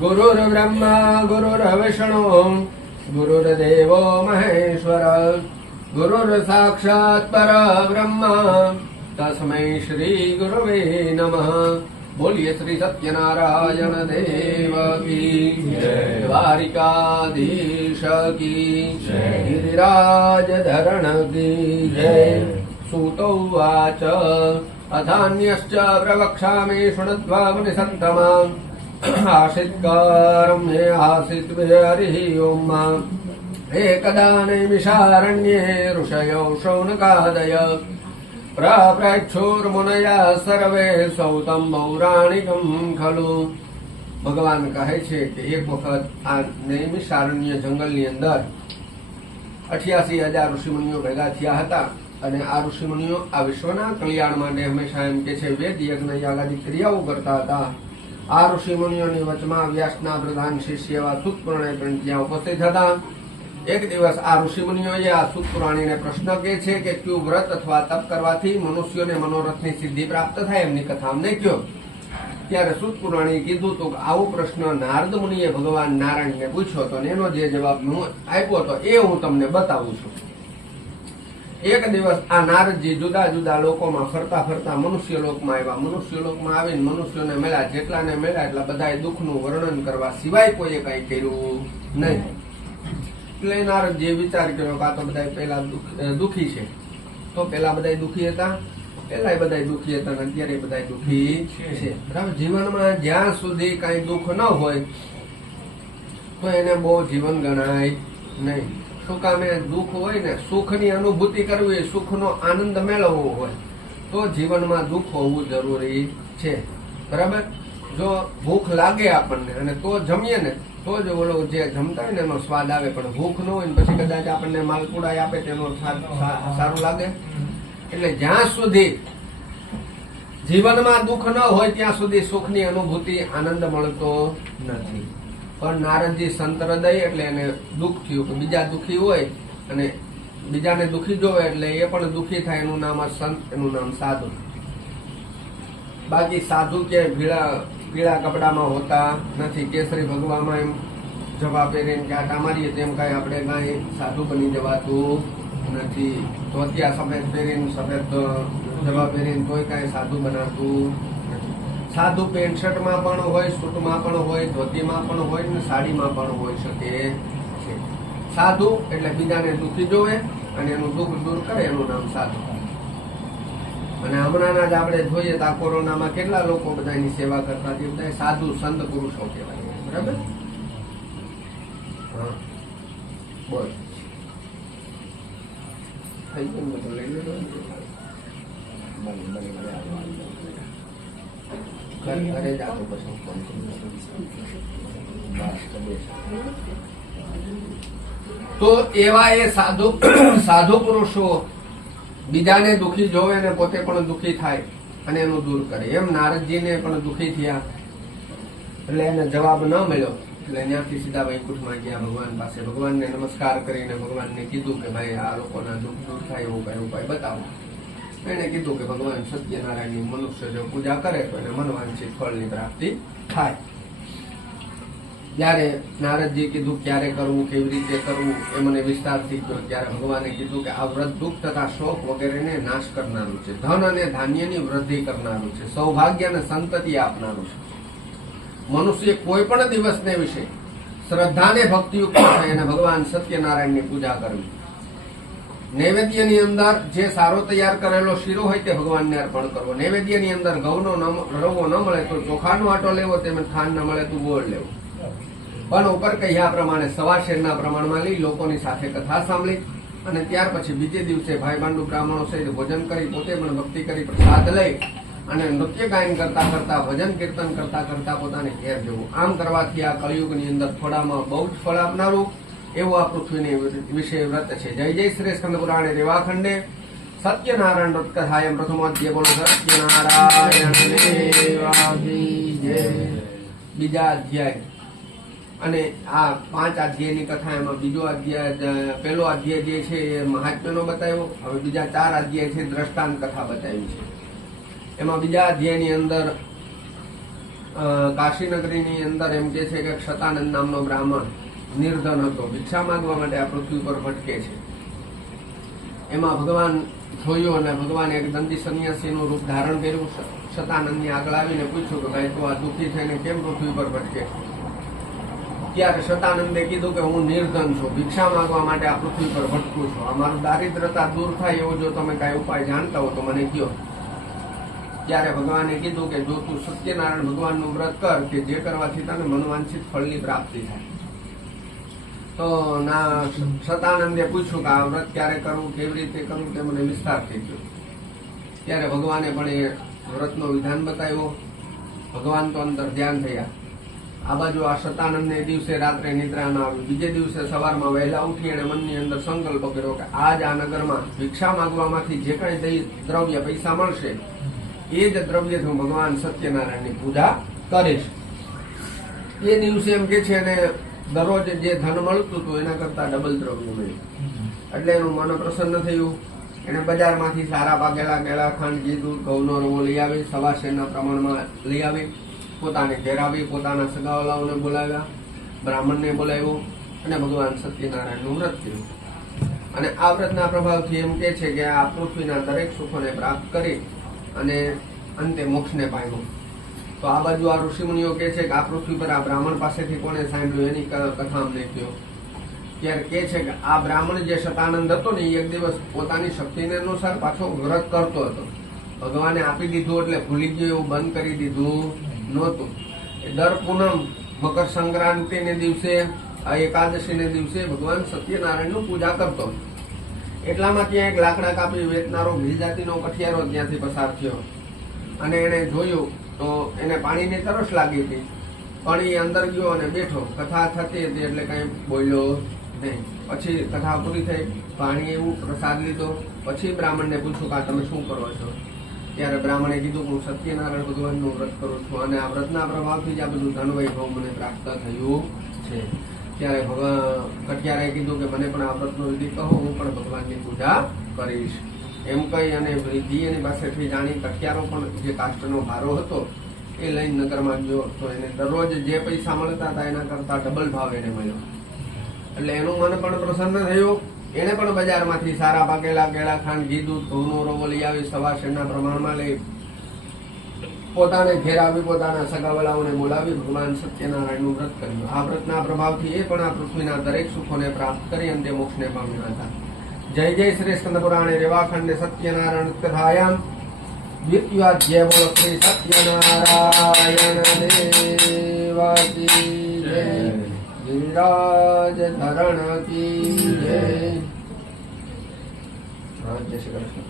ગુરુર્બ્રહ્મા ગુરુર્વિષ્ણુ ગુરુર્દેવો મહેશ્વર ગુરુર સાક્ષાત પરબ્રહ્મ તસ્મૈ શ્રી ગુરવે નમઃ. બોલીએ શ્રી સત્યનારાયણ દેવ કી જય. દ્વારિકાધીશ કી જય. ગિરિરાજ ધરણ કી જય. સૂતો વાચ અથાન્યશ્ચ પ્રવક્ષ્યામિ શૃણ્વત્વા મુનિસત્તમા આસિત્કારં મે આસિત હરિः ઓમ. એકદા નૈમિષારણ્યે ઋષયો શૌનકાદય પ્રાપ્રચ્છુર્મુનયા સર્વે સૌતમ પૌરાણિકમ ખલુ. ભગવાન કહે છે કે એક વખત આ નૈમિષારણ્ય જંગલની અંદર 88,000 ઋષિમુનિઓ ભેગા થયા હતા. અને આ ઋષિમુનિઓ આ વિશ્વના કલ્યાણ માટે હંમેશા એમ કે છે વેદ યજ્ઞ યાગાદી ક્રિયાઓ કરતા હતા. આ ઋષિમુનિઓની વચમાં વ્યાસના પ્રધાન શિષ્ય એવા સૂતપુરાણે પણ ત્યાં ઉપસ્થિત હતા. એક દિવસ આ ઋષિમુનિઓએ આ સૂતપુરાણીને પ્રશ્ન કે છે કે કયું વ્રત અથવા તપ કરવાથી મનુષ્યોને મનોરથની સિદ્ધિ પ્રાપ્ત થાય, એમની કથા અમને કયો. ત્યારે સૂતપુરાણીએ કીધું તો આવો પ્રશ્ન નારદ મુનિએ ભગવાન નારાયણને પૂછ્યો હતો અને એનો જે જવાબ હું આપ્યો હતો એ હું તમને બતાવું છું. એક દિવસ આ નારદજી જુદા જુદા લોકોમાં ફરતા ફરતા મનુષ્ય લોકમાં આવ્યા. મનુષ્ય લોકમાં આવીને મનુષ્યોને મળ્યા. જેટલાને મળ્યા એટલા બધાએ દુઃખનું વર્ણન કરવા સિવાય કોઈએ કઈ કર્યું નહીં. એટલે નારદજીએ વિચાર કર્યો કે આ તો બધા પેલા દુઃખી છે. તો પેલા બધા દુઃખી હતા, પેલા બધા દુઃખી હતા અને અત્યારે બધા દુઃખી છે. બરાબર. જીવનમાં જ્યાં સુધી કઈ દુઃખ ન હોય તો એને બહુ જીવન ગણાય નહીં. શું કામે દુઃખ હોય ને સુખની અનુભૂતિ કરવી, સુખનો આનંદ મેળવવો હોય તો જીવનમાં દુઃખ હોવું જરૂરી છે. બરાબર. જો ભૂખ લાગે આપણને અને તો જમીએ ને તો જ ઓલો જે જમતા હોય ને એનો સ્વાદ આવે. પણ ભૂખ ન હોય ને પછી કદાચ આપણને માલપુડા આપે તેનો સારું લાગે. એટલે જ્યાં સુધી જીવનમાં દુઃખ ન હોય ત્યાં સુધી સુખની અનુભૂતિ આનંદ મળતો નથી. પણ નારદજી સંત હૃદય એટલે એને દુઃખ થયું કે બીજા દુઃખી હોય અને બીજાને દુઃખી જોવે એટલે એ પણ દુઃખી થાય. એનું નામ સંત, એનું નામ સાધુ. બાકી સાધુ કે પીળા કપડામાં હોતા નથી. કેસરી ભગવામાં એમ જવા પહેરીને કે આટા મારીએ તેમ કાંઈ આપણે કાંઈ સાધુ બની જવાતું નથી. ધોતિયા સફેદ પહેરીને સફેદ જવા પહેરીને તોય કાંઈ સાધુ બનાતું નથી. સાધુ પેન્ટ શર્ટમાં પણ હોય, સૂટમાં પણ હોય, ધોતીમાં પણ હોય ને સાડીમાં પણ હોઈ શકે છે. સાધુ એટલે બીજાને દુઃખી જોવે અને એનું દુઃખ દૂર કરે, એનું નામ સાધુ. અને હમણાંના જ આપણે જોઈએ તો આ કોરોનામાં કેટલા લોકો બધાની સેવા કરતા તે બધા સાધુ સંત પુરુષો કહેવાય. બરાબર? હા, બોલ. થઈ ગયું ને બધું? લઈ લીધું ઘરે જ આપો પછી ફોન કરું. તો એવા એ સાધુ પુરુષો બીજાને દુઃખી જોવે ને પોતે પણ દુઃખી થાય અને એનું દૂર કરે. એમ નારદજીને પણ દુઃખી થયા એટલે એને જવાબ ન મળ્યો એટલે ત્યાંથી સીધા વૈકુંઠમાં ગયા ભગવાન પાસે. ભગવાનને નમસ્કાર કરીને ભગવાનને કીધું કે ભાઈ આ લોકોના દુઃખ દૂર થાય એવું કઈ ઉપાય બતાવો. એને કીધું કે ભગવાન સત્યનારાયણની મનુષ્ય જો પૂજા કરે તો એને મનવાંછિત ફળની પ્રાપ્તિ થાય. જ્યારે નારદજી કીધું ક્યારે કરવું, કેવી રીતે કરવું એ મને વિસ્તારથી કહ્યું. ત્યારે ભગવાને કીધું કે આ વ્રત દુઃખ તથા શોક વગેરેને નાશ કરનારું છે, ધન અને ધાન્યની વૃદ્ધિ કરનારું છે, સૌભાગ્ય અને સંતતિ આપનારું છે. મનુષ્ય કોઈ પણ દિવસને વિશે શ્રદ્ધાને ભક્તિયુક્ત થાય અને ભગવાન સત્યનારાયણની પૂજા કરવી. નૈવેદ્યની અંદર જે સારો તૈયાર કરેલો શીરો હોય તે ભગવાનને અર્પણ કરવો. નૈવેદ્યની અંદર ઘઉંનો રવો ન મળે તો ચોખાનો આટો લેવો, તેમજ ખાંડ ન મળે તો ગોળ લેવો. પણ ઉપર કહ્યા પ્રમાણે સવા શેરના પ્રમાણમાં લઈ લોકોની સાથે કથા સાંભળી અને ત્યાર પછી બીજે દિવસે ભાઈ બાંડુ બ્રાહ્મણો સહિત ભોજન કરી પોતે પણ ભક્તિ કરી પ્રસાદ લઈ અને નૃત્ય ગાયન કરતા કરતા ભજન કીર્તન કરતા કરતા પોતાને ઘેર જવું. આમ કરવાથી આ કળિયુગની અંદર થોડામાં બહુ જ ફળ આપનારું એવું આ પૃથ્વીની વિશે વ્રત છે. જય જય શ્રી સ્કંદ પુરાણે રેવાખંડે સત્યનારાયણ વ્રત કથાયમ પ્રથમોધ્યાય. બોલો સત્યનારાયણ દેવાજી જય. બીજા અધ્યાય અને આ 5 અધ્યાયની કથા, એમાં બીજો અધ્યાય, પહેલો અધ્યાય જે છે એ મહાત્મ્યનો બતાવ્યો. હવે બીજા 4 અધ્યાય છે દ્રષ્ટાંત કથા બતાવી છે. એમાં બીજા અધ્યાયની અંદર કાશીનગરીની અંદર એમ કે છે કે શતાનંદ નામનો બ્રાહ્મણ નિર્ધન હતો, ભિક્ષા માંગવા માટે આ પૃથ્વી પર ભટકે છે. એમાં ભગવાન જોયું અને ભગવાને એક દંડી સંન્યાસીનું રૂપ ધારણ કર્યું. શતાનંદની આગળ આવીને પૂછ્યું કે ભાઈ તું આ દુઃખી થઈને કેમ પૃથ્વી પર ભટકે? ત્યારે શતાનંદે કીધું કે હું નિર્ધન છું, ભિક્ષા માંગવા માટે આ પૃથ્વી પર ભટકું છું. આ મારું દારિદ્રતા દૂર થાય એવો જો તમે કાંઈ ઉપાય જાણતા હો તો મને કહો. ત્યારે ભગવાને કીધું કે જો તું સત્યનારાયણ ભગવાનનું વ્રત કર કે જે કરવાથી તને મનવાંછિત ફળની પ્રાપ્તિ થાય. તો શતાનંદે પૂછ્યું કે આ વ્રત ક્યારે કરવું, કેવી રીતે કરવું તે મને વિસ્તારથી કહ્યું. ત્યારે ભગવાને પણ એ વ્રતનો વિધાન બતાવ્યો. ભગવાન તો અંતર ધ્યાન થયા. આ બાજુ આ શતાનંદને દિવસે રાત્રે નિદ્રા ન આવી. બીજે દિવસે સવારમાં વહેલા ઉઠી અને મનની અંદર સંકલ્પ કર્યો કે આજ આ નગરમાં ભિક્ષા માંગવામાંથી જે કઈ દ્રવ્ય પૈસા મળશે એ જ દ્રવ્યથી હું ભગવાન સત્યનારાયણની પૂજા કરીશ. એ દિવસે એમ કે છે એને દરરોજ જે ધન મળતું હતું એના કરતા ડબલ દ્રવ્ય મળ્યું. એટલે એનું મન પ્રસન્ન થયું. એને બજારમાંથી સારા પાકેલા કેળા, ખાંડ, ઘી, દૂધ, ઘઉંનો રવો લઈ આવી, સવા શેરના પ્રમાણમાં લઈ આવી, પોતાને ઘેર આવી, પોતાના સગાવાલાઓને બોલાવ્યા, બ્રાહ્મણને બોલાવ્યો અને ભગવાન સત્યનારાયણનું વ્રત કર્યું. અને આ વ્રતના પ્રભાવથી એમ કે છે કે આ પૃથ્વીના દરેક સુખોને પ્રાપ્ત કરી અને અંતે મોક્ષને પામ્યો. તો આ બાજુ આ ઋષિમુનિઓ કે છે કે આ પૃથ્વી પર આ બ્રાહ્મણ પાસેથી કોને સાંભળ્યું એની કથા અમને કહ્યો. ત્યારે કે છે કે આ બ્રાહ્મણ જે શતાનંદ હતો ને એ એક દિવસ પોતાની શક્તિને અનુસાર પાછો વ્રત કરતો હતો. ભગવાને આપી દીધું એટલે ભૂલી ગયો એવું બંધ કરી દીધું નહોતું. દર પૂનમ, મકર સંક્રાંતિને દિવસે, એકાદશીને દિવસે ભગવાન સત્યનારાયણનું પૂજા કરતો. એટલામાં ત્યાં એક લાકડા કાપી વેચનારો ભીલ જાતિનો કઠિયારો ત્યાંથી પસાર થયો અને એને જોયું તો એને પાણીની તરસ લાગી હતી. પણ એ અંદર ગયો અને બેઠો. કથા થતી હતી એટલે કઈ બોલ્યો નહીં. પછી કથા પૂરી થઈ, પાણી એવું પ્રસાદ લીધો. પછી બ્રાહ્મણને પૂછ્યું કે આ તમે શું કરો છો? ત્યારે બ્રાહ્મણે કીધું કે હું સત્યનારાયણ ભગવાનનું વ્રત કરું છું અને આ વ્રતના પ્રભાવથી જ આ બધું ધન વૈભવ મને પ્રાપ્ત થયું છે ત્યારે કટિયારે કીધું કે મને પણ આ વ્રતનો વિધિ કહો, હું પણ ભગવાનની પૂજા કરીશ એમ કહી અને વૃદ્ધિ એની પાસેથી જાણી કટિયારો પણ જે કાષ્ટનો ભારો હતો એ લઈને નગરમાં ગયો તો એને દરરોજ જે પૈસા મળતા હતા એના કરતા ડબલ ભાવ એને મળ્યો. એટલે એનું મન પણ પ્રસન્ન થયું. એને પણ બજારમાંથી સારા પાકેલા કેળા, ખાંડ, ઘી, દૂધ, ઘઉંનો રવો લઈ આવી સવાશેરના પ્રમાણમાં લઈ પોતાને ઘેર આવી પોતાના સગાવલાઓને બોલાવી ભગવાન સત્યનારાયણનું વ્રત કર્યું. આ વ્રતના પ્રભાવથી એ પણ આ પૃથ્વીના દરેક સુખોને પ્રાપ્ત કરી અંતે મોક્ષને પામ્યા હતા. જય જય શ્રી સ્કંદ પુરાણે રેવાખંડે સત્યનારાયણ કથાયામ દ્વિતીયાધ્યાય. બોલો શ્રી સત્યનારાયણ દેવા કી જય. ગિરિરાજ ધરણ કી જય. જય શ્રી કૃષ્ણ.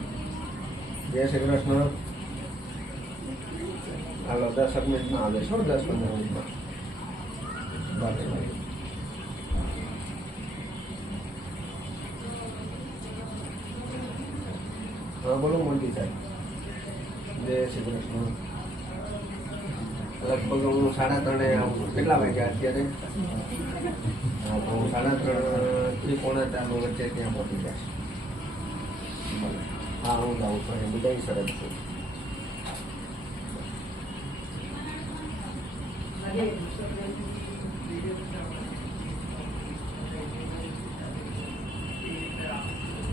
જય શ્રી કૃષ્ણ. હાલો 10 મિનિટમાં આવે છો, 10-15 મિનિટમાં. હા બોલો મોદી સાહેબ. જય શ્રી કૃષ્ણ. લગભગ હું 3:30 આવું. કેટલા વાગ્યા અત્યારે? હા તો હું 3:30 થી 3:45 વચ્ચે ત્યાં પહોંચી જઈશ. હા હું જાઉં છું. એ બધા સરસ છું.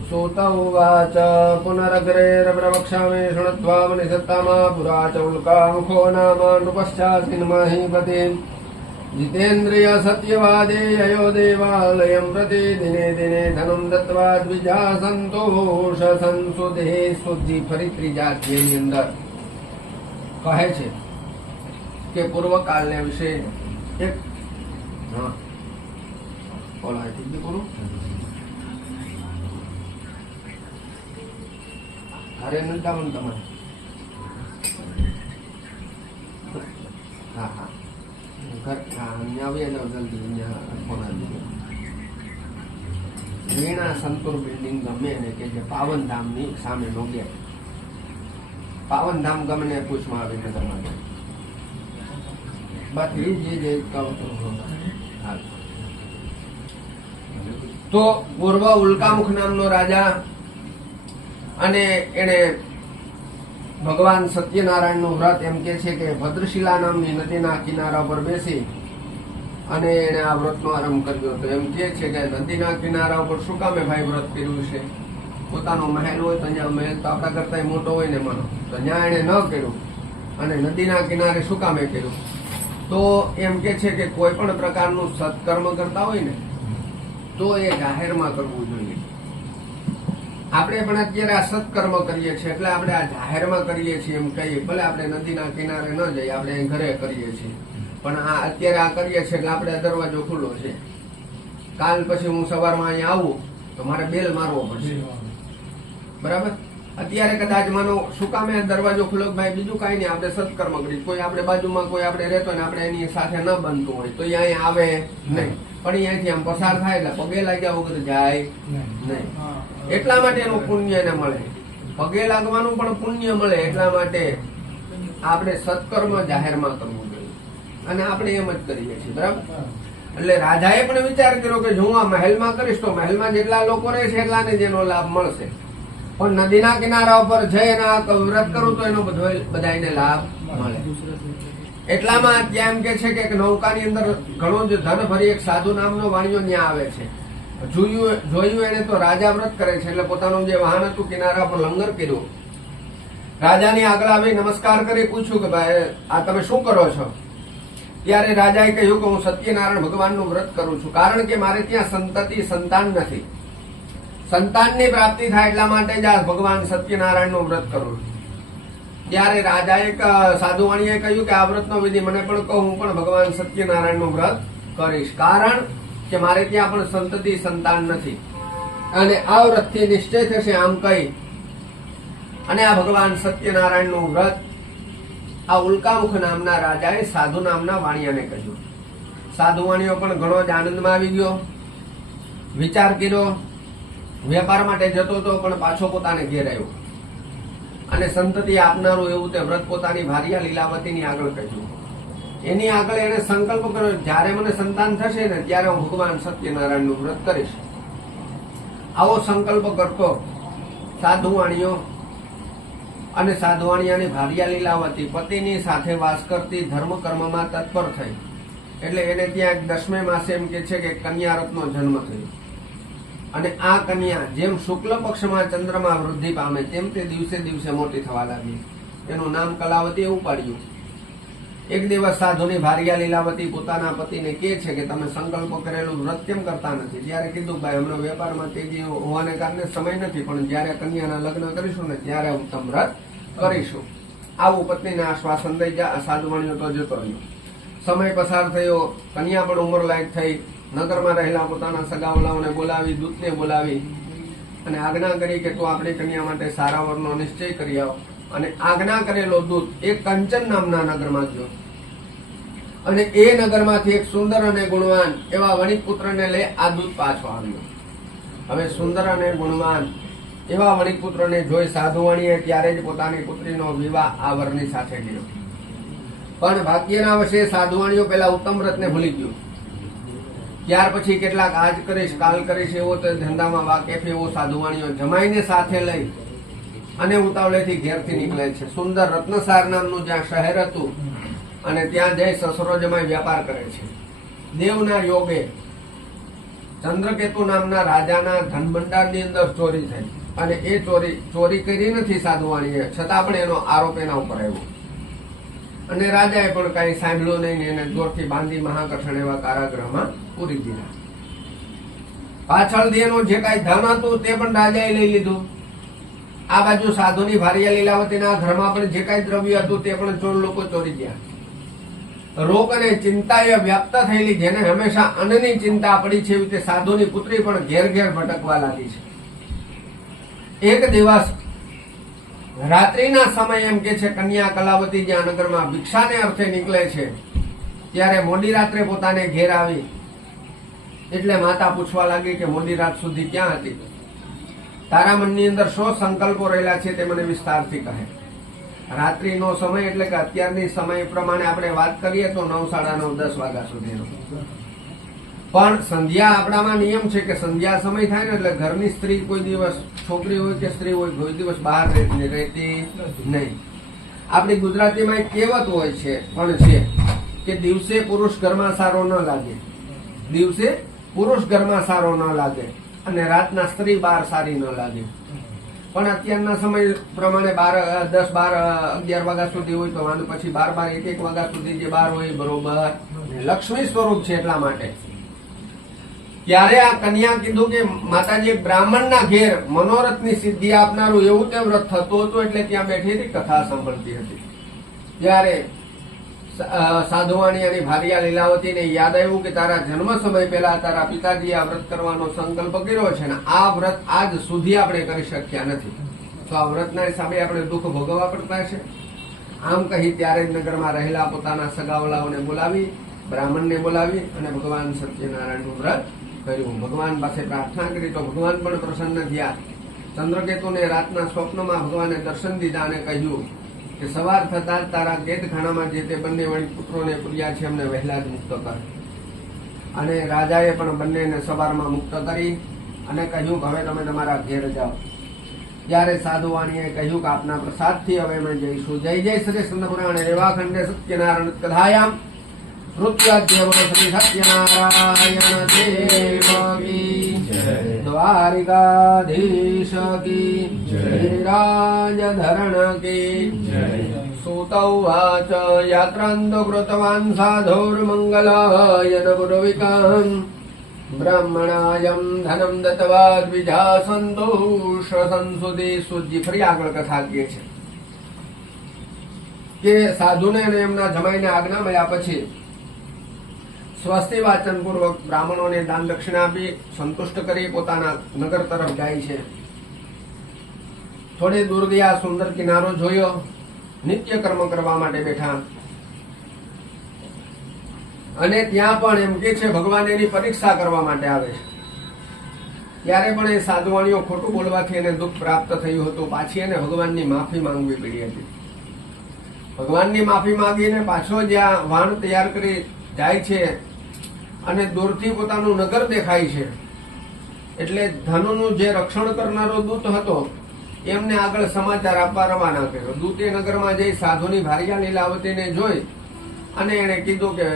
सूत उवाच पुनरग्रेरप्रवक्ष्यामि शृणुत्वा निसत्तामा पुरा च उल्कामुखो नाम नृपश्चासिन्महीपति जितेन्द्रिय सत्यवादे ययो देवालयं प्रति दिने दिने धनं दत्त्वा द्विजा संतोष संसुदे સુધી ફરી ત્રીજા અધ્યાયની અંદર કહે છે કે પૂર્વકાળને વિશે એક બોલાય ઠીક બોલું અરે નંદાવન તમારે હા હા અહીંયા આવી જાઓ જલ્દી. અહીંયા ફોન આવી ગયો. વીણા સંતુર બિલ્ડિંગ ગમે ને કે જે પાવનધામની સામે નો ગેટ. પાવનધામ ગમે પૂછમાં આવી નગરમાં બાકી જે કહું તો પૂર્વ ઉલ્કામુખ નામનો રાજા અને એને ભગવાન સત્યનારાયણનું વ્રત એમ કે છે કે ભદ્રશિલા નામની નદીના કિનારા પર બેસી અને એને આ વ્રતનો આરંભ કર્યો હતો. એમ કે છે કે નદીના કિનારા ઉપર શું કામે ભાઈ વ્રત કર્યું છે? પોતાનો મહેલ હોય તો અહીંયા મહેલ તો આપણા કરતા મોટો હોય ને માનો તો ત્યાં એને ન કર્યું અને નદીના કિનારે શું કામે કર્યું? તો એમ કે છે કે કોઈ પણ પ્રકારનું સત્કર્મ કરતા હોય ને તો એ જાહેરમાં કરવું જોઈએ. આપણે પણ અત્યારે આ સત્કર્મ કરીએ છીએ એટલે આપણે આ જાહેરમાં કરીએ છીએ એમ કહીએ. ભલે આપણે નદીના કિનારે ન જઈએ, આપણે ઘરે કરીએ છીએ, પણ આ અત્યારે આ કરીએ છીએ એટલે આપણે દરવાજો ખુલ્લો છે. કાલ પછી હું સવારમાં અહીંયા આવું તો મારે બેલ મારવો પડશે, બરાબર? અત્યારે કદાચ માનો શું કામે દરવાજો ખુલ્લો? ભાઈ બીજું કઈ નહીં, આપણે સત્કર્મ કરી. કોઈ આપણે બાજુમાં કોઈ આપણે રહેતો ને આપણે એની સાથે ન બનતું હોય તો અહીંયા આવે નહીં, પણ અહીંયાથી આમ પસાર થાય એટલે પગે લાગ્યા વગર જાય નહીં. એટલા માટે એનું પુણ્ય એને મળે. પગે લાગવાનું પણ પુણ્ય મળે. એટલા માટે આપણે સત્કર્મ જાહેરમાં કરવું જોઈએ અને આપણે એમ જ કરીએ છીએ, બરાબર? એટલે રાજાએ પણ વિચાર કર્યો કે જો હું આ મહેલમાં કરીશ તો મહેલમાં જેટલા લોકો રહે છે એટલાને જ એનો લાભ મળશે, પણ નદીના કિનારા ઉપર જઈ અને આ વ્રત કરું તો એનો બધાને લાભ મળે. એટલામાં ત્યાં એમ કે છે કે નૌકાની અંદર ઘણો જ ધન ભરી એક સાધુ નામનો વાણિયો ત્યાં આવે છે. જોયું એને તો રાજા વ્રત કરે છે એટલે પોતાનું જે વાહન હતું કિનારા પર લંગર કર્યું. રાજાની આગળ આવી નમસ્કાર કરી પૂછ્યું કે ભાઈ આ તમે શું કરો છો? ત્યારે રાજાએ કહ્યું કે હું સત્યનારાયણ ભગવાનનું વ્રત કરું છું, કારણ કે મારે ત્યાં સંતતિ સંતાન નથી. સંતાનની પ્રાપ્તિ થાય એટલા માટે જ આ ભગવાન સત્યનારાયણનું વ્રત કરું છું. ત્યારે રાજાએ સાધુવાણીએ કહ્યું કે આ વ્રતનો વિધિ મને પણ કહું, હું પણ ભગવાન સત્યનારાયણનું વ્રત કરીશ, કારણ કે મારે ત્યાં પણ સંતતિ સંતાન નથી અને આ વ્રતથી નિશ્ચય થશે આમ કહી અને આ ભગવાન સત્યનારાયણનું વ્રત આ ઉલ્કામુખ નામના રાજાએ સાધુ નામના વાણિયાને કહ્યું. સાધુ વાણિયો પણ ઘણો જ આનંદમાં આવી ગયો. વિચાર કર્યો, વેપાર માટે જતો હતો પણ પાછો પોતાને ઘેર આવ્યો અને સંતતિ આપનારું એવું તે વ્રત પોતાની ભાર્યા લીલાવતીની આગળ કહ્યું. એની આગળ એને સંકલ્પ કર્યો, જ્યારે મને સંતાન થશે ને ત્યારે હું ભગવાન સત્યનારાયણનું વ્રત કરીશ. આવો સંકલ્પ કરતો સાધુવાણીઓ અને સાધુવાણિયાની ભાર્યા લીલાવતી પતિની સાથે વાસ કરતી ધર્મ કર્મમાં તત્પર થઈ. એટલે એને ત્યાં 10મે માસે એમ કે છે કે કન્યા રથનો જન્મ થયો. અને આ કન્યા જેમ શુક્લ પક્ષમાં ચંદ્રમાં વૃદ્ધિ પામે તેમ તે દિવસે દિવસે મોટી થવા લાગી. એનું નામ કલાવતી એવું પાડ્યું. એક દિવસ સાધુની ભાર્યા લીલાવતી પોતાના પતિને કહે છે કે તમે સંકલ્પ કરેલું વ્રત કેમ કરતા નથી? ત્યારે કીધું, ભાઈ હમણાં વેપારમાં તેજી હોવાને કારણે સમય નથી, પણ જયારે કન્યાના લગ્ન કરીશું ને ત્યારે ઉત્તમ વ્રત કરીશું. આવું પત્નીને આશ્વાસન દઈ સાધુવાણીઓ તો જતો રહ્યો. સમય પસાર થયો, કન્યા પણ ઉંમર લાયક થઈ. નગરમાં રહેલા પોતાના સગાવલાઓને બોલાવી, દૂતને બોલાવી અને આજ્ઞા કરી કે તું આપણી કન્યા માટે સારા વરનો નિશ્ચય કરી આવ. અને આજ્ઞા કરેલો દૂત એક કંચન નામના નગરમાં ગયો અને એ નગરમાંથી એક સુંદર અને ગુણવાન એવા વણિક પુત્રને લઈ આ દૂત પાછો આવ્યો. હવે સુંદર અને ગુણવાન એવા વણિક પુત્રને જોઈ સાધુવાણીએ ત્યારે જ પોતાની પુત્રીનો વિવાહ આ વરની સાથે કર્યો. પણ ભાગ્યના વશે સાધુવાણીઓ પેલા ઉત્તમ વ્રતને ભૂલી ગયો. ત્યાર પછી કેટલાક આજ કરીશ કાલ કરીશ એવો તો ધંધામાં વાકેફ એવો સાધુવાણીઓ જમાઈને સાથે લઈ અને ઉતાવળેથી ઘેરથી નીકળે છે. સુંદર રત્નસાર નામનું જ્યાં શહેર હતું અને ત્યાં જઈ સસરો જમાઈ વ્યાપાર કરે છે. દેવના યોગે ચંદ્રકેતુ નામના રાજાના ધનભંડારની અંદર ચોરી થઈ અને એ ચોરી કરી નથી સાધુવાણીએ, છતાં પણ એનો આરોપ એના ઉપર આવ્યો અને રાજાએ પણ કઈ સાંભળ્યું નહીં ને એને જોરથી બાંધી મહાકઠણ એવા કારાગૃહમાં પૂરી દીધા. પાછળથી એનું જે કઈ ધન હતું તે પણ રાજાએ લઈ લીધું. આ બાજુ સાધુની ભાર્યા લીલાવતીના ઘરમાં પણ જે કઈ દ્રવ્ય હતું તે પણ ચોર લોકો ચોરી ગયા. રોગ અને ચિંતાએ વ્યાપ્ત થયેલી, જેને હંમેશા અન્નની ચિંતા પડી છે, એવી રીતે સાધુની પુત્રી પણ ઘેર ઘેર ભટકવા લાગી છે. એક દિવસ રાત્રિના સમય એમ કે છે કન્યા કલાવતી જ્યાં નગરમાં ભિક્ષાને અર્થે નીકળે છે ત્યારે મોડી રાત્રે પોતાને ઘેર આવી. એટલે માતા પૂછવા લાગી કે મોડી રાત સુધી ક્યાં હતી? તારા મનની અંદર શો સંકલ્પો રહેલા છે તે મને વિસ્તારથી કહે. રાત્રિનો સમય એટલે કે અત્યારની સમય પ્રમાણે આપણે વાત કરીએ તો 9, 9:30, 10 વાગ્યા સુધીનો. પણ સંધ્યા આપણામાં નિયમ છે કે સંધ્યા સમય થાય ને એટલે ઘરની સ્ત્રી કોઈ દિવસ, છોકરી હોય કે સ્ત્રી હોય, કોઈ દિવસ બહાર રહેતી નહીં. આપણી ગુજરાતીમાં એક કહેવત હોય છે પણ છે કે દિવસે પુરુષ ઘરમાં સારો ન લાગે, દિવસે પુરુષ ઘરમાં સારો ન લાગે અને રાતના સ્ત્રી બહાર સારી ન લાગે. પણ અત્યારના સમય પ્રમાણે 10, 12, 11 વાગ્યા સુધી હોય તો વાંધો, પછી 12, 1, 1 વાગ્યા સુધી જે બહાર હોય બરોબર લક્ષ્મી સ્વરૂપ છે. એટલા માટે ત્યારે આ કન્યા કીધું કે માતાજી બ્રાહ્મણના ઘેર મનોરથની સિદ્ધિ આપનારું એવું તે વ્રત થતું હતું, એટલે ત્યાં બેઠી હતી, કથા સાંભળતી હતી. ત્યારે સાધુવાણી અને ભાર્યા લીલાવતીને યાદ આવ્યું કે તારા જન્મ સમય પહેલા તારા પિતાજી આ વ્રત કરવાનો સંકલ્પ કર્યો છે ને આ વ્રત આજ સુધી આપણે કરી શક્યા નથી, તો આ વ્રતના હિસાબે આપણે દુઃખ ભોગવવા પડતા છે. આમ કહી ત્યારે નગરમાં રહેલા પોતાના સગાવલાઓને બોલાવી, બ્રાહ્મણને બોલાવી અને ભગવાન સત્યનારાયણનું વ્રત કર્યું. ભગવાન પાસે પ્રાર્થના કરી તો ભગવાન પણ પ્રસન્ન થયા. ચંદ્રકેતુને રાતના સ્વપ્નમાં ભગવાને દર્શન દીધા અને કહ્યું કે સવાર થતા તારા કેદખાનામાં જે તે બંને વણી પુત્રોને પૂર્યા છે એમને વહેલા જ મુક્ત કર. અને રાજાએ પણ બંનેને સવારમાં મુક્ત કરી અને કહ્યું કે હવે તમે તમારા ઘેર જાઓ. ત્યારે સાધુવાણીએ કહ્યું કે આપના પ્રસાદથી હવે અમે જઈશું. જય જય શ્રી સ્કંદપુરાણે રેવાખંડે સત્યનારાયણ કથાયામ નૃત્યાદ્યમ શ્રી સત્યનારાયણ દેવ કી દ્વારિકાધીશ કી ગિરિરાજ ધરણ કી સૂતૌ વાચ યાત્રાંતો કૃતવાન સાધુર્મંગલાયન પુરવિકામ બ્રાહ્મણાયમ ધનમ દત્તવા દ્વિજા સંતોષ સંસુદે. સુજી ફરી આગળ કથા કહે છે કે સાધુને અને એમના જમાઈને આજ્ઞા મળ્યા પછી સ્વસ્તિ વાચન પૂર્વક બ્રાહ્મણોને દાન દક્ષિણા આપી સંતુષ્ટ કરી પોતાના નગર તરફ જાય છે. થોડી દૂર ગયા, સુંદર કિનારો જોયો, નિત્ય કર્મ કરવા માટે બેઠા અને ત્યાં પણ એમ કે છે ભગવાન એની પરીક્ષા કરવા માટે આવે છે. ત્યારે પણ એ સાધુવાણીઓ ખોટું બોલવાથી એને દુઃખ પ્રાપ્ત થયું હતું. પાછી એને ભગવાનની માફી માંગવી પડી હતી. ભગવાનની માફી માંગીને પાછો જ્યાં વાણ તૈયાર કરી જાય છે અને દૂરથી પોતાનું નગર દેખાય છે, એટલે ધનુનું જે રક્ષણ કરનારો દૂત હતો એમને આગળ સમાચાર આપવા રવાના કર્યો. દૂતે નગરમાં જઈ સાધુની ભાર્યા લીલાવતીને જોઈ અને એને કીધું કે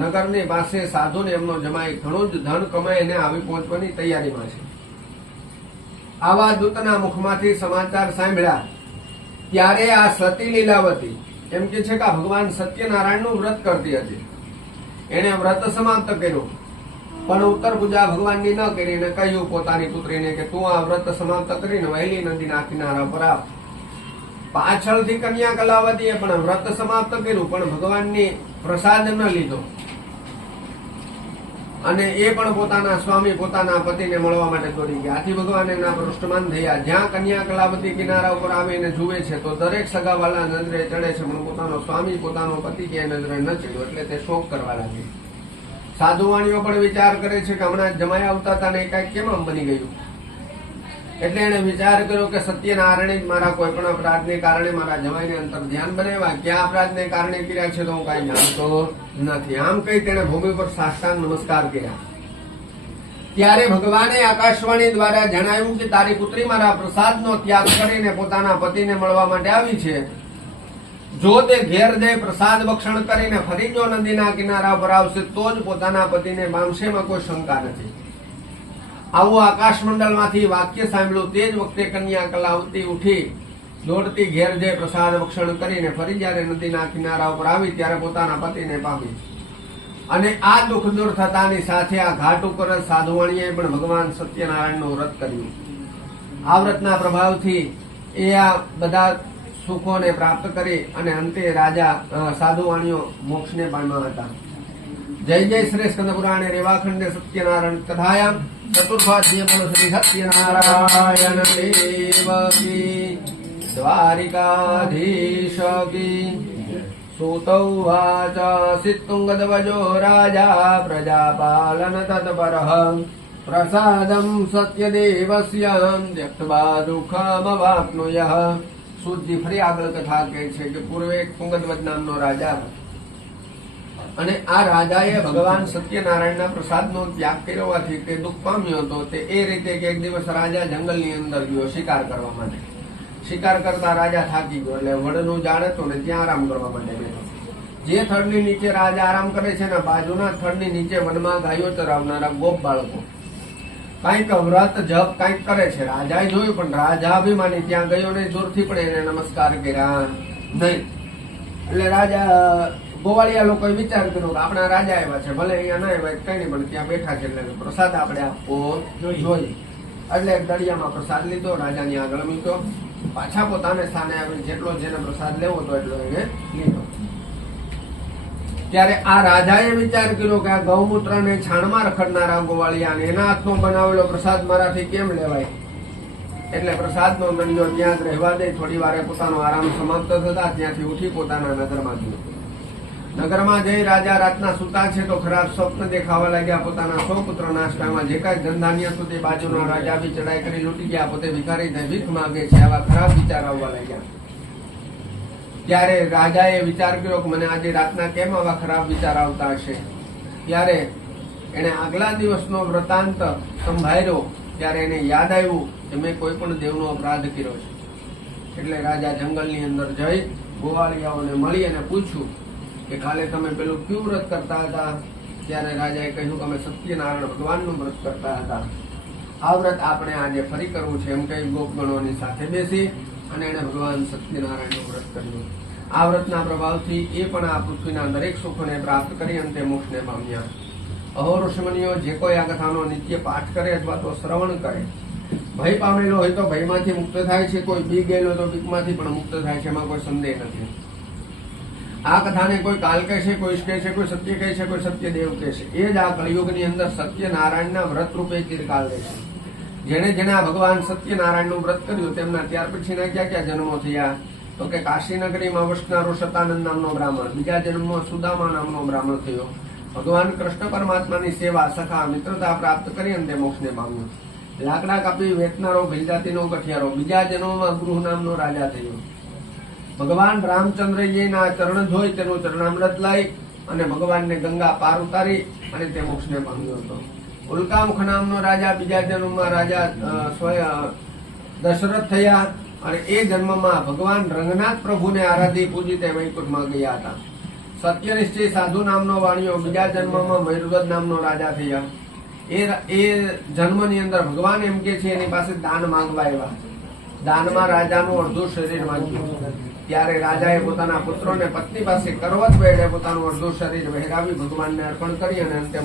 નગરની પાસે સાધુને એમનો જમાઈ ઘણું જ ધન કમાઈને આવી પહોંચવાની તૈયારીમાં છે. આવા દૂતના મુખમાંથી સમાચાર સાંભળ્યા ત્યારે આ સતી લીલાવતી એમ કે છે કે આ ભગવાન સત્યનારાયણનું વ્રત કરતી હતી. એને વ્રત સમાપ્ત કર્યું પણ ઉત્તર પૂજા ભગવાનની ન કરીને કહ્યું પોતાની પુત્રીને કે તું આ વ્રત સમાપ્ત કરીને વહેલી નદીના કિનારા પર આવ. પાછળથી કન્યા કલાવતીએ પણ વ્રત સમાપ્ત કર્યું પણ ભગવાનની પ્રસાદ ન લીધો અને એ પણ પોતાના સ્વામી પોતાના પતિને મળવા માટે દોડી ગયા. આથી ભગવાન એના પૃષ્ઠમાન થયા. જ્યાં કન્યા કલાવતી કિનારા ઉપર આવીને જુએ છે તો દરેક સગાવાલા નજરે ચડે છે પણ પોતાનો સ્વામી પોતાનો પતિ ક્યાંય નજરે ન ચડ્યો એટલે તે શોક કરવા લાગી. સાધુવાણીઓ પણ વિચાર કરે છે કે હમણાં જમાઈ આવતા હતા ને કઈક કેમ આમ બની ગયું. એટલે એને વિચાર કર્યો કે સત્યનારાયણ જ મારા કોઈ પણ અપરાધને કારણે મારા જમાઈને અંતર ધ્યાન બનાવ્યા. ક્યાં અપરાધને કારણે કર્યા છે તો હું કઈ જાણતો નથી. આમ કહી તેને ભૂમિ પર સાષ્ટાંગ નમસ્કાર કર્યા. ત્યારે ભગવાને આકાશવાણી દ્વારા જણાવ્યું કે તારી પુત્રી મારા પ્રસાદનો ત્યાગ કરીને પોતાના પતિને મળવા માટે આવી છે. જો તે ઘેર જઈ પ્રસાદ ભક્ષણ કરીને ફરી જો નદીના કિનારા પર આવશે તો જ પોતાના પતિને પામશે, એમાં કોઈ શંકા નથી. આવું આકાશમંડળમાંથી વાક્ય સાંભળ્યું તે જ વખતે કન્યા કલાવતી ઉઠી દોડતી ઘેર જઈ પ્રસાદ ભક્ષણ કરીને ફરી જયારે નદીના કિનારા ઉપર આવી ત્યારે પોતાના પતિને પામી. અને આ દુઃખ દૂર થતાની સાથે આ ઘાટ ઉપર સાધુવાણીએ પણ ભગવાન સત્યનારાયણનું વ્રત કર્યું. આ વ્રતના પ્રભાવથી એ આ બધા સુખોને પ્રાપ્ત કરી અને અંતે રાજા સાધુવાણીઓ મોક્ષને પામ્યા હતા. જય જય શ્રી સ્કંદ પુરાણે રેવાખંડે સત્યનારાયણ કથાયામ ચતુર્થાધ્યાય બોલો શ્રી સત્યનારાયણ દેવ કી દ્વારિકાધીશ કી. સૂતૌ વાચ સિત્તુંગદવજો રાજા પ્રજાપાલન તત્પરઃ પ્રસાદમ સત્યદેવસ્ય ત્યક્ત્વા દુઃખમવાપ્નુયઃ. સૂતજી ફરી આગળ કથા કહે છે કે પૂર્વે એક તુંગદવજ નામનો રાજા અને આ રાજાએ ભગવાન સત્યનારાયણના પ્રસાદનો ત્યાગ કર્યો હોવાથી તે દુઃખ પામ્યો હતો. તે એ રીતે કે એક દિવસ રાજા જંગલની અંદર ગયો શિકાર કરવા માટે. શિકાર કરતા રાજા થાકી ગયો એટલે વડનું ઝાડ હતું ને ત્યાં આરામ કરવા માટે બેઠો. જે થડની નીચે રાજા આરામ કરે છે ને બાજુના થડની નીચે વનમાં ગાયો ચરાવનારા ગોપ બાળકો કઈક વ્રત જપ કઈક કરે છે. રાજાએ જોયું પણ રાજા અભિમાની ત્યાં ગયો ને દૂરથી પણ એને નમસ્કાર કર્યા નહીં. એટલે રાજા ગોવાળિયા લોકોએ વિચાર કર્યો કે આપણા રાજા આવ્યા છે, ભલે અહીંયા ના આવ્યા કઈ નહીં પણ ત્યાં બેઠા છે એટલે પ્રસાદ આપણે આપવો જોઈએ. એટલે દળિયામાં પ્રસાદ લીધો, રાજાની આગળ મૂક્યો, પાછા પોતાને સ્થાને આવીને જેટલો જેને પ્રસાદ લેવો હતો એટલો એને લીધો. ત્યારે આ રાજાએ વિચાર કર્યો કે આ ગૌમૂત્ર ને છાણમાં રખડનારા ગોવાળિયાને એના હાથનો બનાવેલો પ્રસાદ મારાથી કેમ લેવાય. એટલે પ્રસાદનો દંડો ત્યાં જ રહેવા દે. થોડી વારે પોતાનો આરામ સમાપ્ત થતા ત્યાંથી ઉઠી પોતાના નગરમાં ગયો. નગરમાં જઈ રાજા રાતના સુતા છે તો ખરાબ સ્વપ્ન દેખાવા લાગ્યા. પોતાના 100 પુત્ર નાશ પામ્યા. જે કાંઈ ધનધાન્ય હતું તે બાજુના રાજા બી ચડાઈ કરી લૂંટી ગયા. પોતે ભિખારી થઈ ભીખ માંગે છે. આવા ખરાબ વિચાર આવવા લાગ્યા. ત્યારે રાજાએ વિચાર કર્યો કે મને આજે રાતના કેમ આવા ખરાબ વિચાર આવતા હશે. ત્યારે એને આગલા દિવસનો વૃતાંત સંભાળ્યો. ત્યારે એને યાદ આવ્યું કે મેં કોઈ પણ દેવનો અપરાધ કર્યો છે. એટલે રાજા જંગલની અંદર જઈ ગોવાળિયાઓને મળી અને પૂછ્યું કે કાલે તમે પેલું ક્યુ વ્રત કરતા હતા. ત્યારે રાજાએ કહ્યું કે અમે સત્યનારાયણ ભગવાનનું વ્રત કરતા હતા. આ વ્રત આપણે આજે ફરી કરવું છે એમ કહી ગોપગણોની સાથે બેસી અને એને ભગવાન સત્યનારાયણનું વ્રત કર્યું. આ વ્રતના પ્રભાવથી એ પણ આ પૃથ્વીના દરેક સુખોને પ્રાપ્ત કરી અંતે મોક્ષને પામ્યા. અહો ઋષિમુનિઓ જે કોઈ આ કથાનો નિત્ય પાઠ કરે અથવા તો શ્રવણ કરે, ભય પામેલો હોય તો ભયમાંથી મુક્ત થાય છે, કોઈ બી ગયેલો તો બીકમાંથી પણ મુક્ત થાય છે, એમાં કોઈ સંદેહ નથી. આ કથાને કોઈ કાલ કહેશે, કોઈ કહે છે, કોઈ સત્ય કહે છે, કોઈ સત્યદેવ કહે છે. એ જ આ કળિયુગની અંદર સત્યનારાયણના વ્રત રૂપે ચિરકાલ રહેશે. જેને જેને આ ભગવાન સત્યનારાયણનું વ્રત કર્યું તેમના ત્યાર પછીના ક્યાં ક્યાં જન્મો થયા તો કે કાશીનગરીમાં વસનારો શતાનંદ નામનો બ્રાહ્મણ, બીજા જન્મમાં સુદામા નામનો બ્રાહ્મણ થયો. ભગવાન કૃષ્ણ પરમાત્માની સેવા સખા મિત્રતા પ્રાપ્ત કરી અંતે મોક્ષને પામ્યો. લાકડા કાપી વેચનારો ભીલજાતિનો ગઠિયારો, બીજા જન્મમાં ગૃહ નામનો રાજા થયો. ભગવાન રામચંદ્રજીના ચરણ ધોઈ તેનું ચરણામૃત લઈ અને ભગવાનને ગંગા પાર ઉતારી અને તે મોક્ષને પામ્યો હતો. ઉલ્કામુખ નામનો રાજા બીજા જન્મમાં રાજા દશરથ થયા અને એ જન્મમાં ભગવાન રંગનાથ પ્રભુને આરાધી પૂજી તે વૈકુંઠમાં ગયા હતા. સત્યનિષ્ઠી સાધુ નામનો વાણિયો બીજા જન્મમાં મયુરધ્વજ નામનો રાજા થયા. એ જન્મની અંદર ભગવાન એમ કે છે એની પાસે દાન માંગવા આવ્યા. દાનમાં રાજાનું અડધું શરીર માંગ્યું. ત્યારે રાજાએ પોતાના પુત્રોને પત્ની પાસે કરવત વેળે પોતાનું અડધું શરીર વહેરાવી ભગવાનને અર્પણ કરી અને અંતે